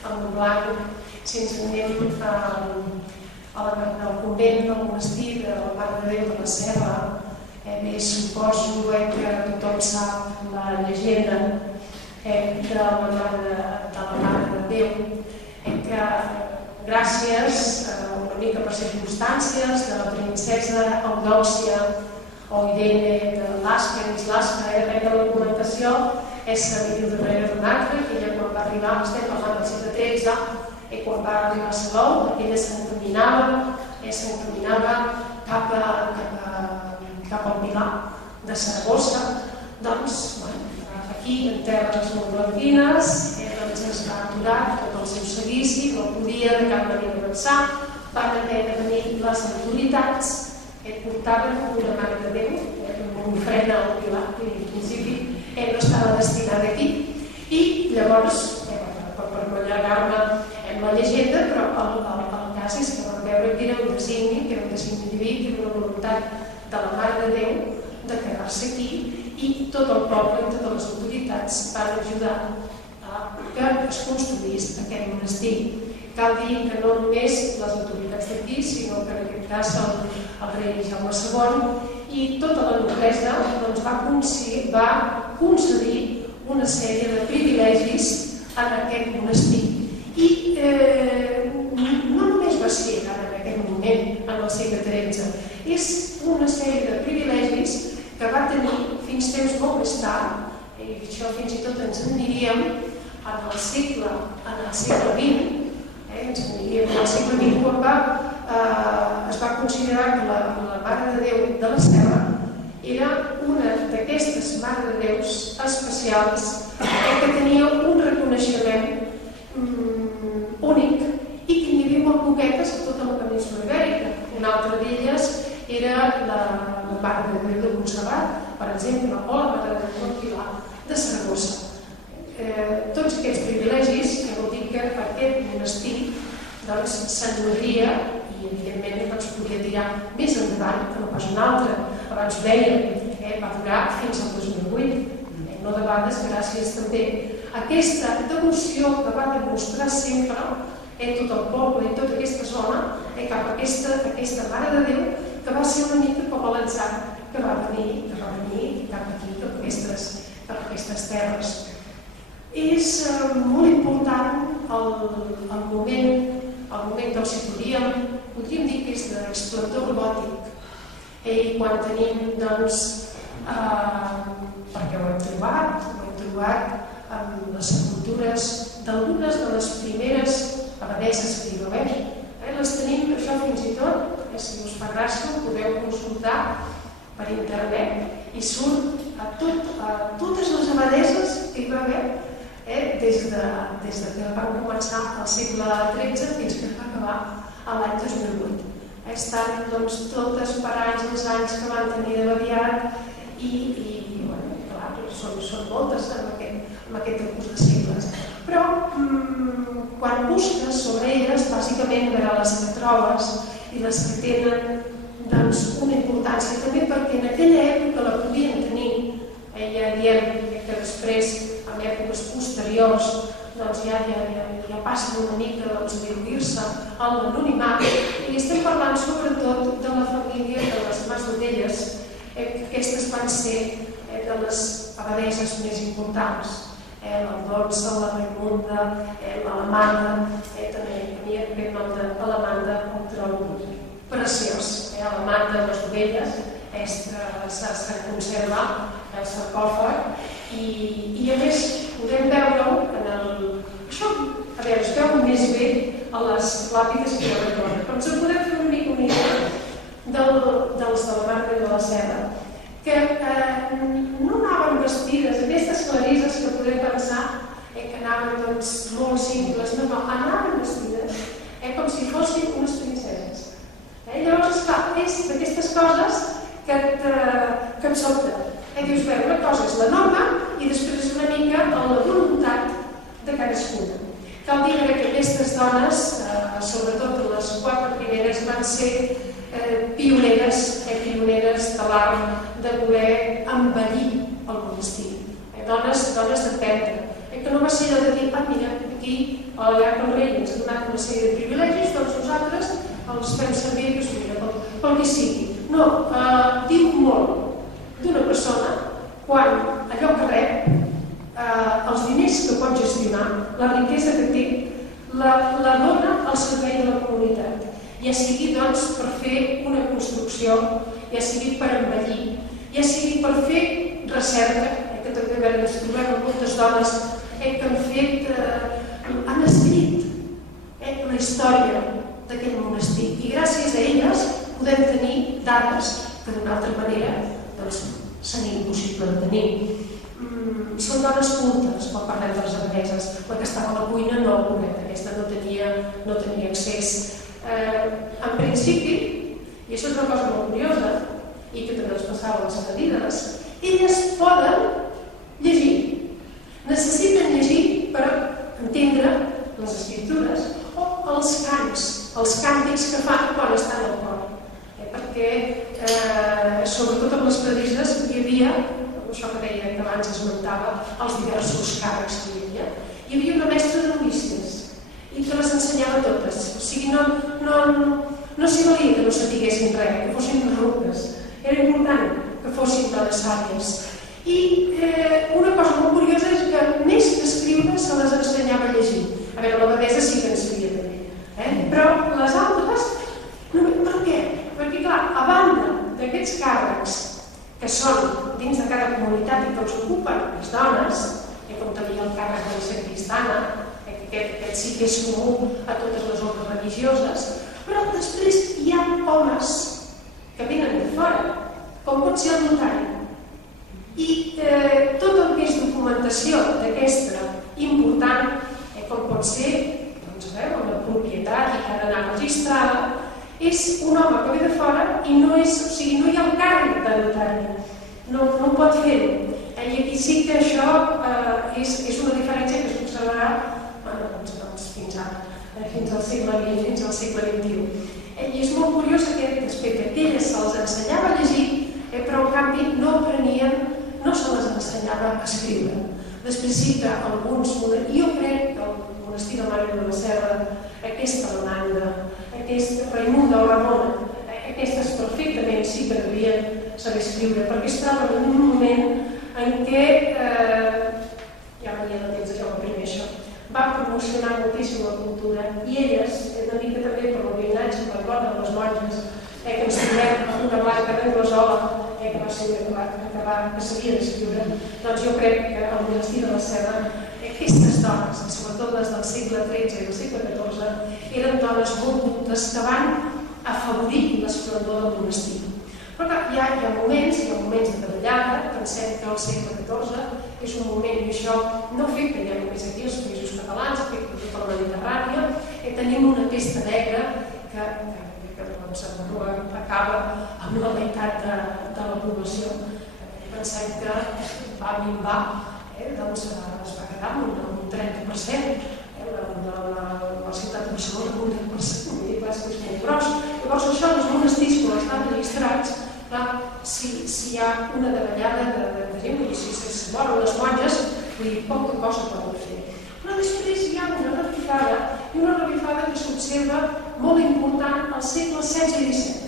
a Montblanc, si ens anem al convent del monestir de la Mare de Déu de la Serra, bé, suposo que tothom sap la llegenda de la Mare de Déu, que gràcies una mica per circumstàncies de la princesa Eudòxia o Irene de Lasca, de la documentació, és Viu de Maria Donatre, que ella quan va arribar, estem parlant del segle XIII, quan va arribar a Salou, ella s'encaminava cap al Milà de Saragossa. Doncs, aquí, en terres montblanquines, es va aturar tot el seu seguici, no podia de cap manera avançar, van haver de venir les autoritats, portaven una Mare de Déu, una ofrena al Pilar, que en principi no estava destinada aquí. I llavors, per no allargar-me en la llegenda, però el cas és que vam veure que era un designi diví, que era una voluntat de la Mare de Déu de quedar-se aquí, i tot el poble i totes les autoritats van ajudar que es construís aquest monestir. Cal dir que no només les autoritats d'aquí, sinó que en aquest cas el rei Jaume II i tota la noblesa va concedir una sèrie de privilegis en aquest monestir. I no només va ser en aquest moment, en el segle XIII, és una sèrie de privilegis que va tenir fins temps molt més tard, i això fins i tot ens en diríem en el segle XX, quan es va considerar que la Mare de Déu de la Serra era una d'aquestes Mare de Déus especials que tenia un reconeixement únic i que n'hi havia molt poquetes a tota la península Ibèrica. Una altra d'elles era la Mare de Déu de Montserrat, per exemple, o la Mare de Déu del Pilar de Saragossa. Tots aquests privilegis, que vol dir que aquest monestir se'n nodria i evidentment podia tirar més endavant que no pas un altre. Abans ho dèiem, va durar fins al 2008. No de vegades, gràcies també a aquesta devoció que va demostrar sempre tot el poble i tota aquesta zona cap a aquesta Mare de Déu, que va ser una mica com l'atzar que va venir cap aquí, cap a aquestes terres. És molt important el moment del situríem, podríem dir que és d'esplendor gòtic. I quan tenim, perquè ho hem trobat amb les sepultures d'algunes de les primeres abadesses que hi va haver. Les tenim, això fins i tot, si us fa gràcia, ho podeu consultar per internet i surt a totes les abadesses que hi va haver des que van començar al segle XIII fins que va acabar l'any 2008. Estan totes parats els anys que van tenir d'abadiat i clar, són moltes en aquest recurs de segles. Però quan busques sobre elles, bàsicament per a les que trobes i les que tenen una importància també perquè en aquella època la podien tenir. Ja diem que després, en èpoques posteriors, ja passen una mica a diluir-se en l'anonimat, i estem parlant sobretot de la família de les Masdorelles, que aquestes van ser de les abadesses més importants. L'Aldonsa, la Raimunda, l'Alamanda, també tenia aquest nom d'Alamanda, un tron preciós. Alamanda, les Dovelles, se'n conserva el sarcòfag i a més podem veure-ho això, a veure, es veu més bé a les làpides que jo recordo, però ens en podem fer una mica una idea dels de la Mare de la Serra, que no anaven vestides, aquestes clarisses que podem pensar que anaven molt simples, no, anaven vestides com si fossin unes princeses. Llavors, esclar, és d'aquestes coses que et sobten. Dius, bé, una cosa és la norma i després una mica la voluntat de cadascuna. Cal dir que aquestes dones, sobretot les 4 primeres, van ser pioneres de l'art de voler embellir el monestir. Dones d'aprendre. Que no va ser allò de dir, mira, aquí al llarg del rei ens ha donat una sèrie de privilegis, doncs nosaltres els fem servir pel que sigui. No, diu molt d'una persona quan allò que rep, els diners que pot gestionar, la riquesa que té, la dona al servei de la comunitat. Ja sigui doncs per fer una construcció, ja sigui per embellir, ja sigui per fer recerca, que també ens trobem amb moltes dones que han escrit la història d'aquest monestir i gràcies a elles podem tenir dades que d'una altra manera seria impossible de tenir. Són dones cultes quan parlem de les abadeses. La que estava a la cuina no, aquesta no tenia accés. En principi, i això és una cosa molt curiosa i que també els passava a les cadires, elles poden llegir. Necessiten llegir per entendre les escriptures o els càntics que fan quan estan al cor. Perquè, sobretot amb les cadires, hi havia, això que deia que abans esmentava, els diversos càrrecs que hi havia una mestra de novícies i que les ensenyava totes. O sigui, no s'hi valia que no sapiguessin res, que fossin ruques. Era important que fossin dones sàvies. I una cosa molt curiosa és que més que escriure se les ensenyava a llegir. A veure, l'abadesa sí que en sabia també. Però les altres, per què? Perquè clar, a banda d'aquests càrrecs que són dins de cada comunitat i que els ocupen les dones, com tenia el càrrec de la sacristana, que aquest sí que és comú a totes les ordres religioses, però després hi ha homes que venen de fora, com pot ser el notari. I tot el que és documentació d'aquesta important, com pot ser una propietat i que ha d'anar registrada, és un home que ve de fora i no hi ha el càrrec de notari, no pot fer-ho. I aquí sí que això és una diferència que s'observarà fins al segle XX, fins al segle XXI. I és molt curiós aquest aspecte, que elles se'ls ensenyava a llegir, però en canvi no se les ensenyava a escriure. Després sí que alguns, jo crec que el monestir de Mare de la Serra, aquesta Alemanda, aquest Raimunda o Ramona, aquestes perfectament sí que devien saber escriure, perquè es troben en un moment en què, ja venia de temps de Jaume I això, va promocionar moltíssim la cultura i elles, una mica també per l'obvinatge, per l'acord de les monges, que ens trobem amb una blanca d'Anglesola, que va ser que sabia d'escriure, doncs jo crec que al monestir de la Serra aquestes dones, sobretot les del segle XIII i del segle XIV, eren dones molt cultes que van afavorir l'esplendor del monestir. Però hi ha moments de davallada, pensem que el segle XIV és un moment, i això no afecta ja només aquí als països catalans, afecta tota la Mediterrània, tenim una pesta negra que acaba amb la meitat de la població. Pensem que va minvar, doncs es va quedar amb un 30%, la ciutat de Barcelona amb un 30%, és molt gros. Llavors això, els monestirs, quan estan registrats, si hi ha una davallada de gent, i si es moren les monges, poca cosa poden fer. Però després hi ha una revifada, i una revifada que s'observa molt important al segle XVI i XVII.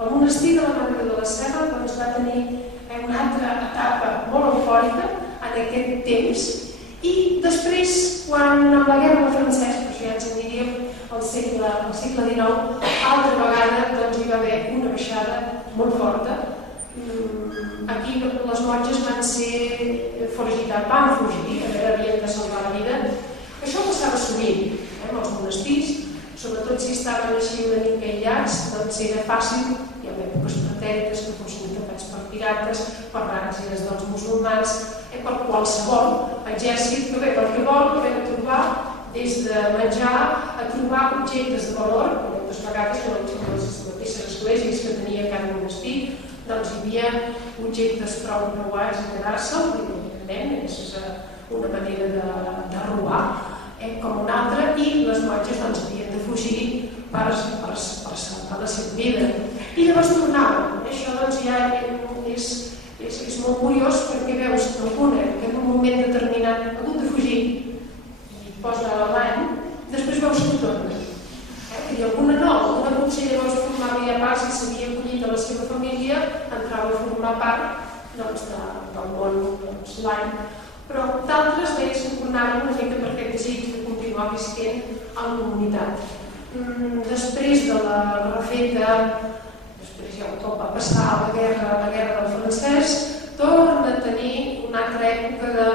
El monestir de la Mare de la Serra va tenir una altra etapa molt eufòrica en aquest temps i després, quan amb la guerra del francès, ja ens en diríem al segle XIX, altra vegada hi va haver una baixada molt forta. Aquí les monges van ser foragitats, van fugir, havien de salvar la vida. Això passava sovint amb els monestirs, sobretot si estaven així una mica aïllats, doncs era fàcil, hi havia èpoques pretèrites que fossin atacats per pirates, per ràtzies dels musulmans musulmans, per qualsevol exèrcit que ve pel que vol, ve a trobar des de menjar a trobar objectes de valor, moltes vegades en les mateixes esglésies que tenia cada monestir, doncs hi havia objectes prou preuats a quedar-se, evidentment, és una manera de robar, com una altra, i les monges havien de fugir per salvar la seva vida. I llavors tornaven. Això ja és molt curiós perquè veus que alguna que en un moment determinat ha hagut de fugir i posa l'any, després veus que torna. I alguna no, alguna potser llavors formava ja part, si s'havia acollit a la seva família, entrava a formar part del món l'any. Però d'altres veies que tornaven una mica per aquest desig de continuar visquent en la comunitat. Després de la refeta, després ja un cop va passar la guerra del francès, torna a tenir una altra època de,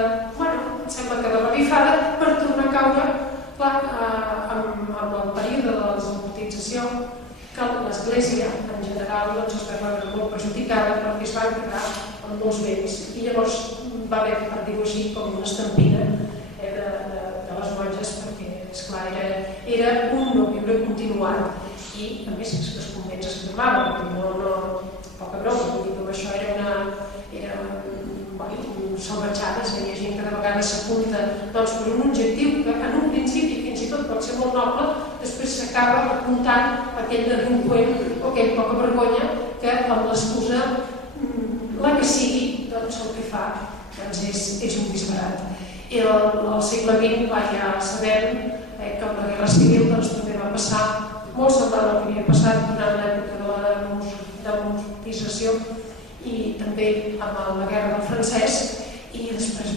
em sembla que de revifada, per tornar a caure, clar, amb el període de la desamortització, que l'Església en general es va veure molt perjudicada perquè es va quedar amb molts béns. I llavors va haver, per dir-ho així, com una estampina de les monges perquè, esclar, era un no viure continuat i, a més, els convents es cremaven, poca broma, vull dir que això era salvatjades, hi ha gent que de vegades s'apunta per un objectiu que en un principi fins i tot pot ser molt noble, després s'acaba apuntant aquell delinqüent o aquell poca vergonya que amb l'excusa, la que sigui, el que fa és un disbarat. I al segle XX ja sabem que amb la Guerra Civil també va passar molt semblant al que havia passat durant l'època de la democratització i també amb la Guerra del Francès, i després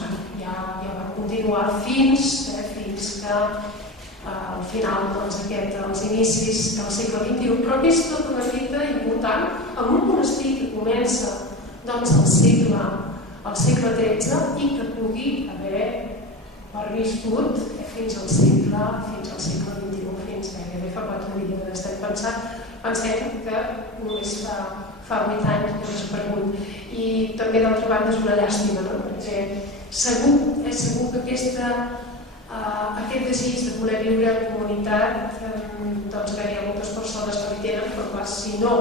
ja va continuar fins que al final, als inicis del segle XXI. Però és tota una fita important en un monestir que comença al segle XIII i que pugui haver perviscut fins al segle XXI, fins gairebé fa 4 dies. Estem pensant que només fa 8 anys que ha desaparegut. I també, d'altra banda, és una llàstima, perquè segur que aquest desig de voler viure en comunitat, doncs que hi ha moltes persones que hi tenen, però clar, si no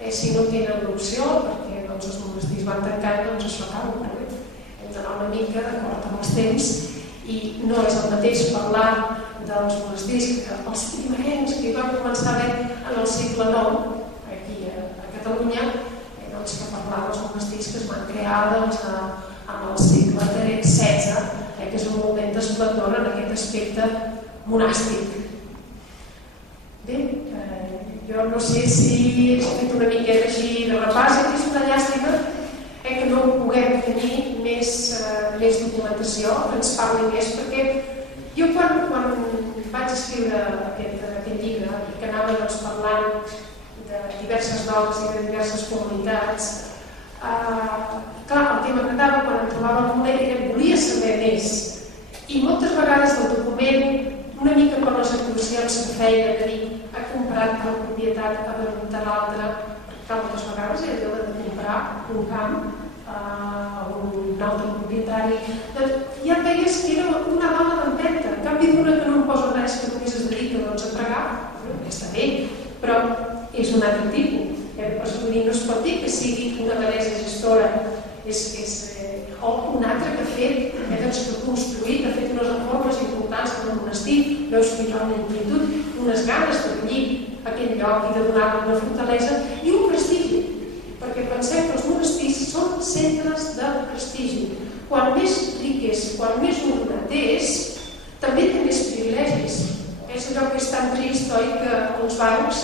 tenen l'opció, perquè els monestirs van tancant, doncs això acaba. Hem d'anar una mica d'acord amb els temps i no és el mateix parlar dels monestirs que els primerencs que hi van començar a haver en el segle IX aquí a Catalunya, que parlar dels monestirs que es van crear en el segle XVI, que és un moment d'esplendor en aquest aspecte monàstic. Bé, jo no sé si he fet una miqueta així de repàs, és una llàstima que no puguem tenir més documentació, que ens parli més, perquè jo quan vaig escriure aquest llibre i que anava parlant de diverses dones i de diverses comunitats, clar, el que m'agradava quan em trobava al moment era que volia saber més, i moltes vegades el document, una mica per les actuacions que feia, de dir, ha comprat tal propietat, ha venut a l'altra, que moltes vegades era allò de comprar un camp a un altre propietari. Ja veies que era una dona d'empenta, en canvi d'una que no em posa res, que només es dedica a pregar, que està bé, però és un altre tipus. No es pot dir que sigui una abadessa gestora o un altre que ha fet, que ha construït, ha fet unes reformes importants en el monestir, veus que hi ha una inquietud, unes ganes de venir a aquell lloc i de donar-li una fortalesa i un prestigi, perquè pensem que els monestirs són centres de prestigi. Quan més ric és, quan més ordenat és, també té més privilegis. És allò que és tan trist, oi, que els bancs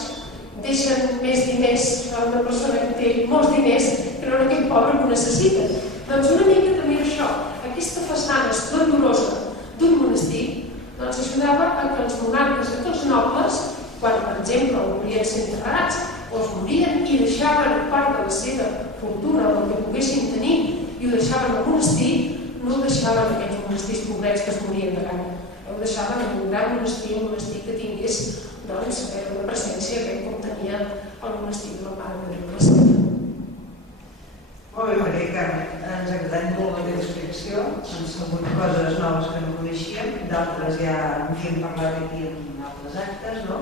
deixen més diners a una persona que té molts diners que no aquell pobre que ho necessita. Doncs una mica també això, aquesta façana esplendorosa d'un monestir, doncs ajudava a que els monarques i que els nobles, quan per exemple volien ser enterrats o es morien i deixaven part de la seva fortuna o el que poguessin tenir i ho deixaven al monestir, no ho deixaven aquests monestirs pobrets que es morien de gana. Ho deixaven en un gran monestir, un monestir que tingués una presència com tenia el monestir de la Mare de Déu de la Santa. Molt bé, Maria Carme, ens ha agradat molt la teva explicació, han sabut coses noves que no coneixíem, d'altres ja en hem parlat aquí en altres actes, no?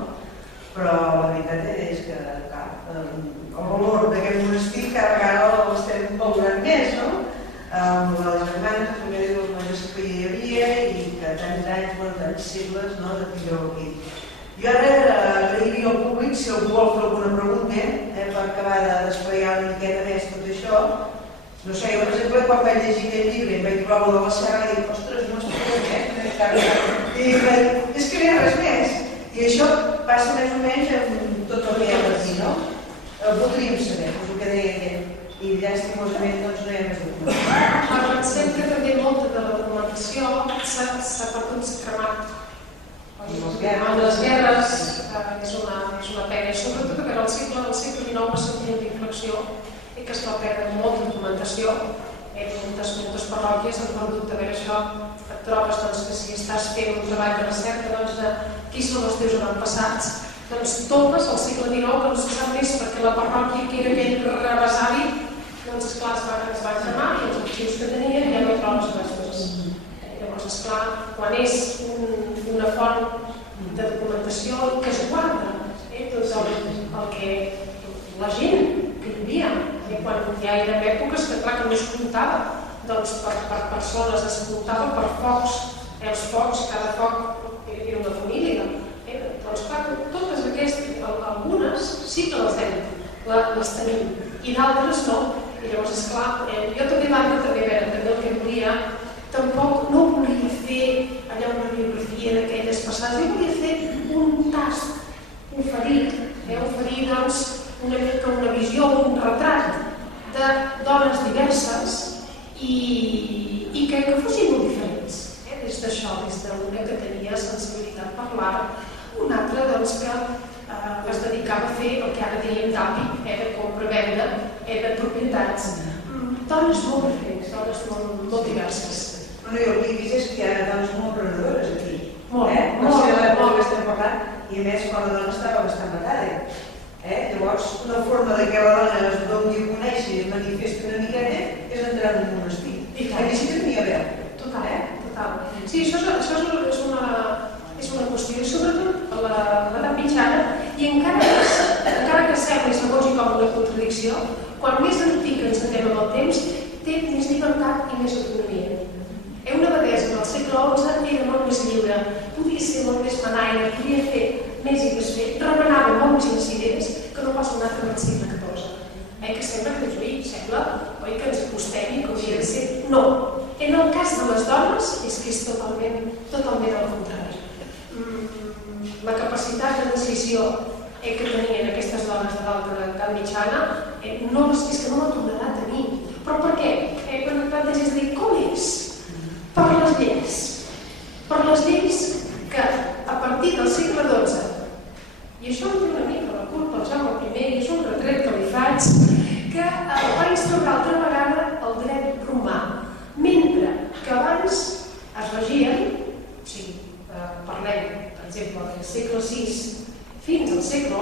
Però la veritat és que, clar, el valor d'aquest monestir cada vegada l'estem valorant més, no? Amb les germanes, com ja diu, les mares que hi havia i que tants anys, tants segles, no?, de tingueu aquí. Jo ara agrairia al públic, si algú vol fer alguna pregunta, per acabar de desplegar una miqueta més tot això. No sé, jo per exemple, quan vaig llegir aquest llibre i vaig trobar de la Serra i dic, ostres, no estic bé, i dic, és que no hi ha res més. I això passa més o menys amb tot el que hi ha aquí, no? Voldríem saber, és el que deia ell. I llàstimosament doncs no hi ha més documentació. Pensem que també molta de la documentació s'ha perdut, s'ha cremat. Amb les guerres és una pena, i sobretot que al segle XIX va ser un punt d'inflexió i que es va perdre molta documentació. Moltes parròquies han perdut. A veure, això et trobes que si estàs fent un treball de recerca de qui són els teus avantpassats, doncs topes al segle XIX que no se sap més perquè la parròquia que era aquell rebesavi, doncs esclar es va cremar i els arxius que tenien ja no trobes restes. Llavors, esclar, quan és una font de documentació que es guarda tot el que la gent que hi havia, quan ja eren èpoques que clar que no es comptava doncs per persones, es comptava per focs. Els focs, cada foc era una família. Doncs clar, totes aquestes, algunes sí que les tenim i d'altres no. I llavors, esclar, jo també el que volia, tampoc no volia fer allà una biografia d'aquelles passades, jo volia fer un tast, oferir doncs una mica una visió, un retrat de dones diverses i que fossin molt diferents, des d'això, des d'una que tenia sensibilitat per l'art, una altra doncs que es dedicava a fer el que ara diem d'API, de compra-venda, de propietats. Dones molt diferents, dones molt diverses. Bueno, jo el que he vist és que hi ha dones molt emprenedores aquí. Molt. No sé l'època que estem parlant, i a més quan la dona estava bastant matada. Llavors, una forma que la dona es doni a conèixer i es manifesti una miqueta és entrar en un monestir. Aquí sí que n'hi ha veu. Total. Sí, això és una qüestió, i sobretot a l'edat mitjana, i encara que sembli segons i com una contradicció, quan més antic ens anem amb el temps, té més llibertat i més autonomia. Una abadessa del segle XI era molt més lliure, podia ser molt més manaire, podia fer més i desfer, remenava molt més incidents que no pas un altre del segle XIV. Que sembla que ens acostem i que hauria de ser. No. En el cas de les dones és que és totalment al contrari. La capacitat de decisió que tenien aquestes dones de l'alta mitjana és que no la tornarà a tenir. Però per què? Quan et planteges de dir com és? Per les lleis. Per les lleis que a partir del segle XII, i això em té una mica la culpa al Jaume I, i és un retret que li faig, que va instaurar altra vegada el dret romà, mentre que abans es regien, o sigui, parlem, per exemple, del segle VI fins al segle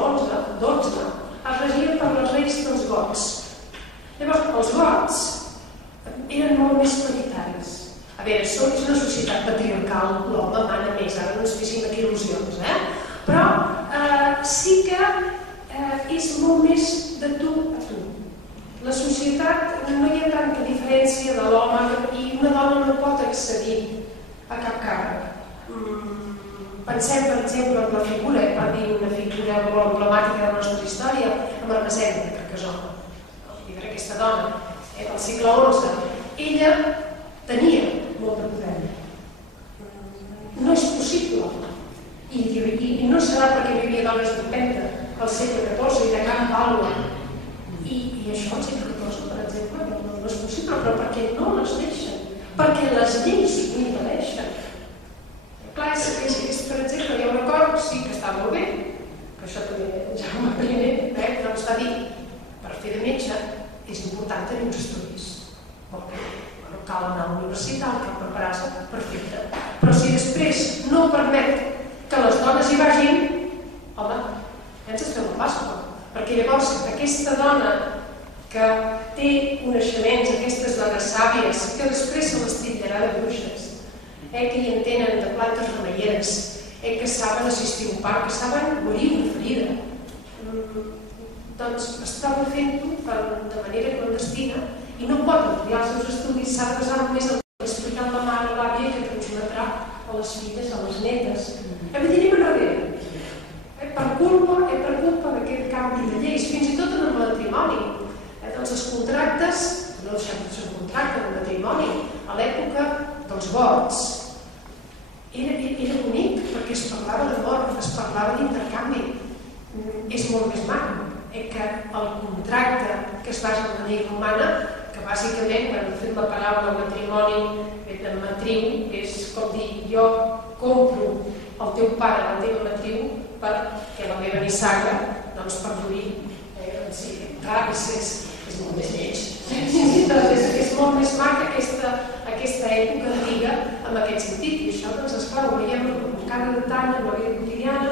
XII, es regien per les reis dels gots. Llavors, els gots eren molt més paritaris. A veure, és una societat patriarcal, l'home mana més, ara no ens féssim aquí il·lusions, però sí que és molt més de tu a tu. La societat, no hi ha tanta diferència de l'home i una dona no pot accedir a cap càrrec. Pensem, per exemple, en la figura, per dir una figura molt emblemàtica de la nostra història, amb Ermessenda de Carcassona. Aquesta dona, del segle XI, ella tenia molt de poder. No és possible. I no serà perquè hi havia dones d'empenta al segle XIV i de cap vàlua. I això al segle XIV, per exemple, no és possible, però perquè no les deixen. Perquè les lleis ho impedeixen. Clar, és per exemple, hi ha un acord, sí que està molt bé, que això també Jaume I doncs va dir, per fer de metge és important tenir uns estudis. Molt bé. Cal anar a la universitat, cal preparar-se, perfecte. Però si després no permet que les dones hi vagin, home, ja ens fem la Pasqua. Perquè llavors aquesta dona que té coneixements, aquestes dones sàvies, que després se les titllarà de bruixes, que hi entenen de plantes remeieres, que saben assistir a un parc, que saben guarir una ferida, doncs estava fent-ho de manera clandestina i no pot ampliar els seus estudis, s'ha de basar només en explicar a la mare, a l'àvia, que transmetrà a les filles, a les netes. Hem de tenir enrere. Per culpa d'aquest canvi de lleis, fins i tot en el matrimoni. Doncs els contractes, no deixem de ser un contracte de matrimoni, a l'època dels vots, era bonic perquè es parlava d'amor, es parlava d'intercanvi. És molt més maco que el contracte que es basa en la llei romana, que bàsicament, quan hem fet la paraula matrimoni, de matriu, és com dir, jo compro el teu pare, la teva matriu, perquè la meva nissaga, doncs per morir. Clar, és molt més lleig. És molt més maca aquesta època antiga en aquest sentit. I això, doncs, esclar, ho veiem amb cada detall en la vida quotidiana,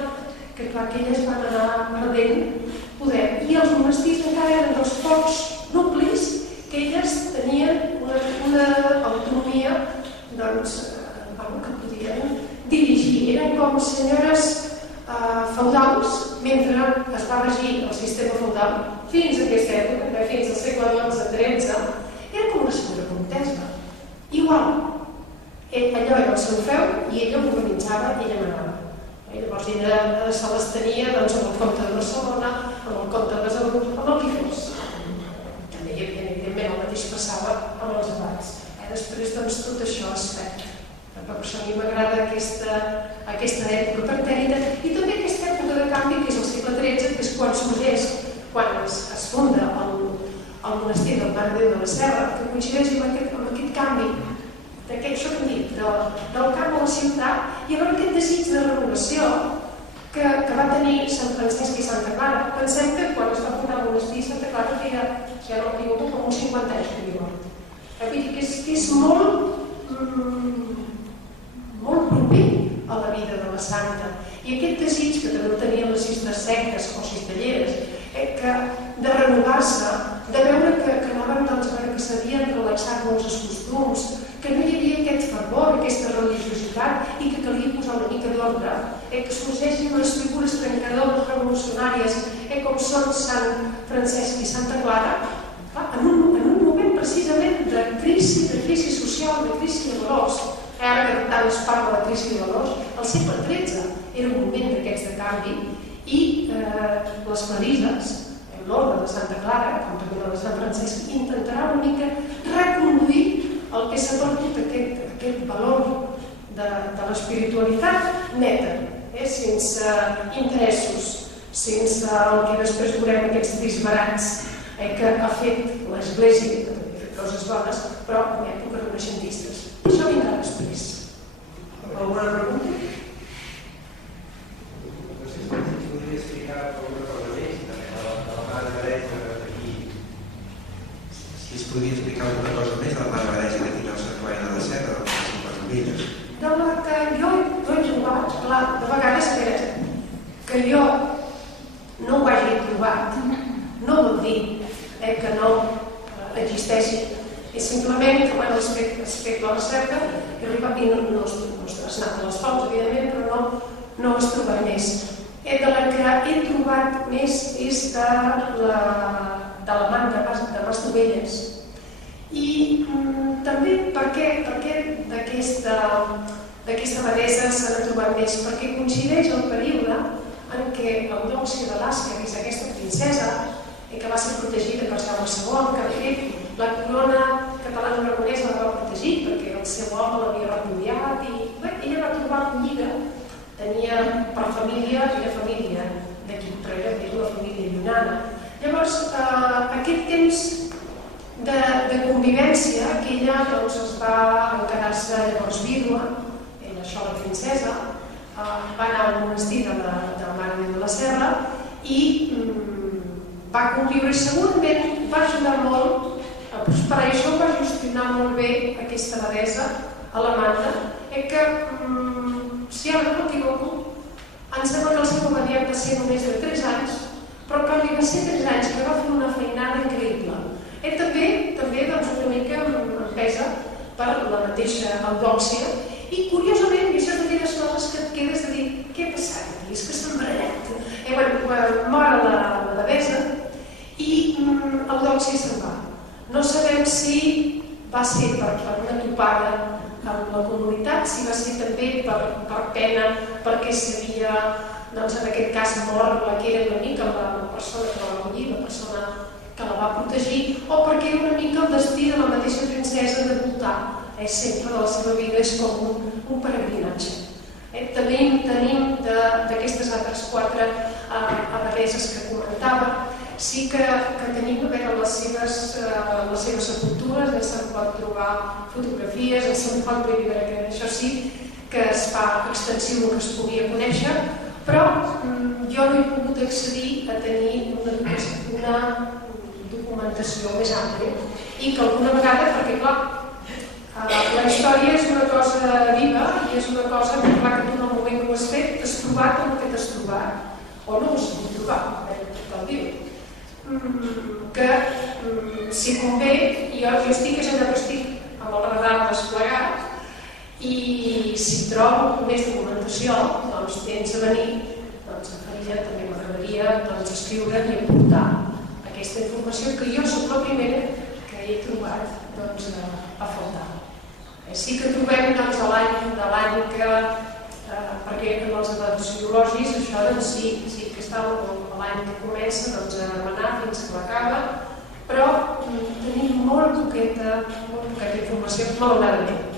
que clar, que elles van anar perdent poder. I els monestirs encara eren dels pocs nuclis que elles tenien una autonomia que podien dirigir. Eren com senyores feudals, mentre es va regir el sistema feudal fins a aquesta època, fins al segle XII-XIII, era com una senyora comtessa. Igual, allò era el seu feu i ella organitzava i ella manava. Llavors ella se les tenia amb el comte de Barcelona, amb el comte de Besalú, amb el que fos. També, evidentment, el mateix passava amb els abats. Després, doncs, tot això es perd. Per això a mi m'agrada aquesta època pretèrita i també aquesta època de canvi, que és el segle XIII, que és quan sorgeix, quan es funda el monestir del Mare de Déu de la Serra, que coincideix amb aquest canvi, això que hem dit, del camp a la ciutat, i amb aquest desig de renovació que va tenir Sant Francesc i Santa Clara. Pensem que quan es va fundar el monestir, Santa Clara feia, si ara no m'equivoco, com uns 50 anys que viu. Vull dir que és molt proper a la vida de la santa. I aquest desig que també tenien les cistes sectes o cistelleres, de renovar-se, de veure que anaven, que s'havien relaxat molts els costums, que no hi havia aquest fervor, aquesta religiositat i que calia posar una mica d'ordre, que sorgeixin les figures trencadores revolucionàries com són Sant Francesc i Santa Clara, en un moment precisament de crisi social, de crisi de valors. Ara que tant es parla de crisi de valors, el segle XIII era un moment d'aquests de canvi i les clarisses, l'ordre de Santa Clara, com també la de Sant Francesc, intentarà una mica reconduir el que s'ha perdut aquest valor de l'espiritualitat neta, sense interessos, sense el que després veurem aquests disbarats que ha fet l'Església, que també ha fet coses bones, però en èpoques renaixentistes. Això vindrà després. Alguna pregunta? No sé si ens podria explicar alguna cosa més, de la Mare Teresa d'aquí. Si es podria explicar alguna cosa més de la Mare Teresa d'aquí del Sant Joan de la Serra, de les Cinquantavilles. De la que jo he trobat, clar, de vegades que jo no ho hagi trobat, no vol dir que no existeixi. És simplement que quan has fet la recerca i no has anat a les fonts, evidentment, però no has trobat més. De la que he trobat més és de l'amant de Mastovelles. I també perquè d'aquesta abadessa se n'ha trobat més, perquè coincideix el període en què Eudòxia de Lasca, que és aquesta princesa, que va ser protegida per Jaume II, que de fet la corona catalana aragonesa la va protegir perquè el seu home l'havia repudiat i ella va trobar acollida, tenia per família, era família d'aquí, però era una família llunana. Llavors, aquest temps de convivència, que ella es va encarar-se llavors vídua, això la princesa, va anar al monestir de la Mare de la Serra i va conviure i segurament va ajudar molt a prosperar. I això va gestionar molt bé aquesta abadessa alemanya, que, si ara no m'equivoco, em sembla que el seu obediat va ser només de 3 anys, però que li va ser 3 anys que va fer una feinada increïble. També una mica empesa per la mateixa Eudòxia i, curiosament, això és d'aquelles coses que et quedes de dir què ha passat aquí? És que s'ha embarallat. Mor la devesa i Eudòxia se'n va. No sabem si va ser per una topada amb la comunitat, si va ser també per pena, perquè s'havia, doncs en aquest cas, mort la que era una mica la persona que la va acollir, la persona que la va protegir, o perquè era una mica el destí de la mateixa princesa de voltar. Sempre de la seva vida és com un peregrinatge. Tenim d'aquestes altres 4 abadeses que comentava, sí que tenim a veure les seves sepultures, ja se'n pot trobar fotografies, ja se'n pot veure que això sí que es fa extensiu el que es podia conèixer, però jo no he pogut accedir a tenir una documentació més àmplia i que alguna vegada, perquè clar, la història és una cosa viva i és una cosa que clar que tu en el moment que ho has fet t'has trobat amb el que t'has trobat o no ho has pogut trobar, tot el diu. Que si convé, jo estic amb el radar desplegat i si trobo més documentació, doncs tens a venir, doncs a Farilla també m'agradaria escriure i aportar aquesta informació que jo soc la primera que he trobat a faltar. Sí que trobem de l'any que, perquè en els edaciològics això sí que està l'any que comença a remenar fins que l'acaba, però tenim molt poqueta informació, malauradament.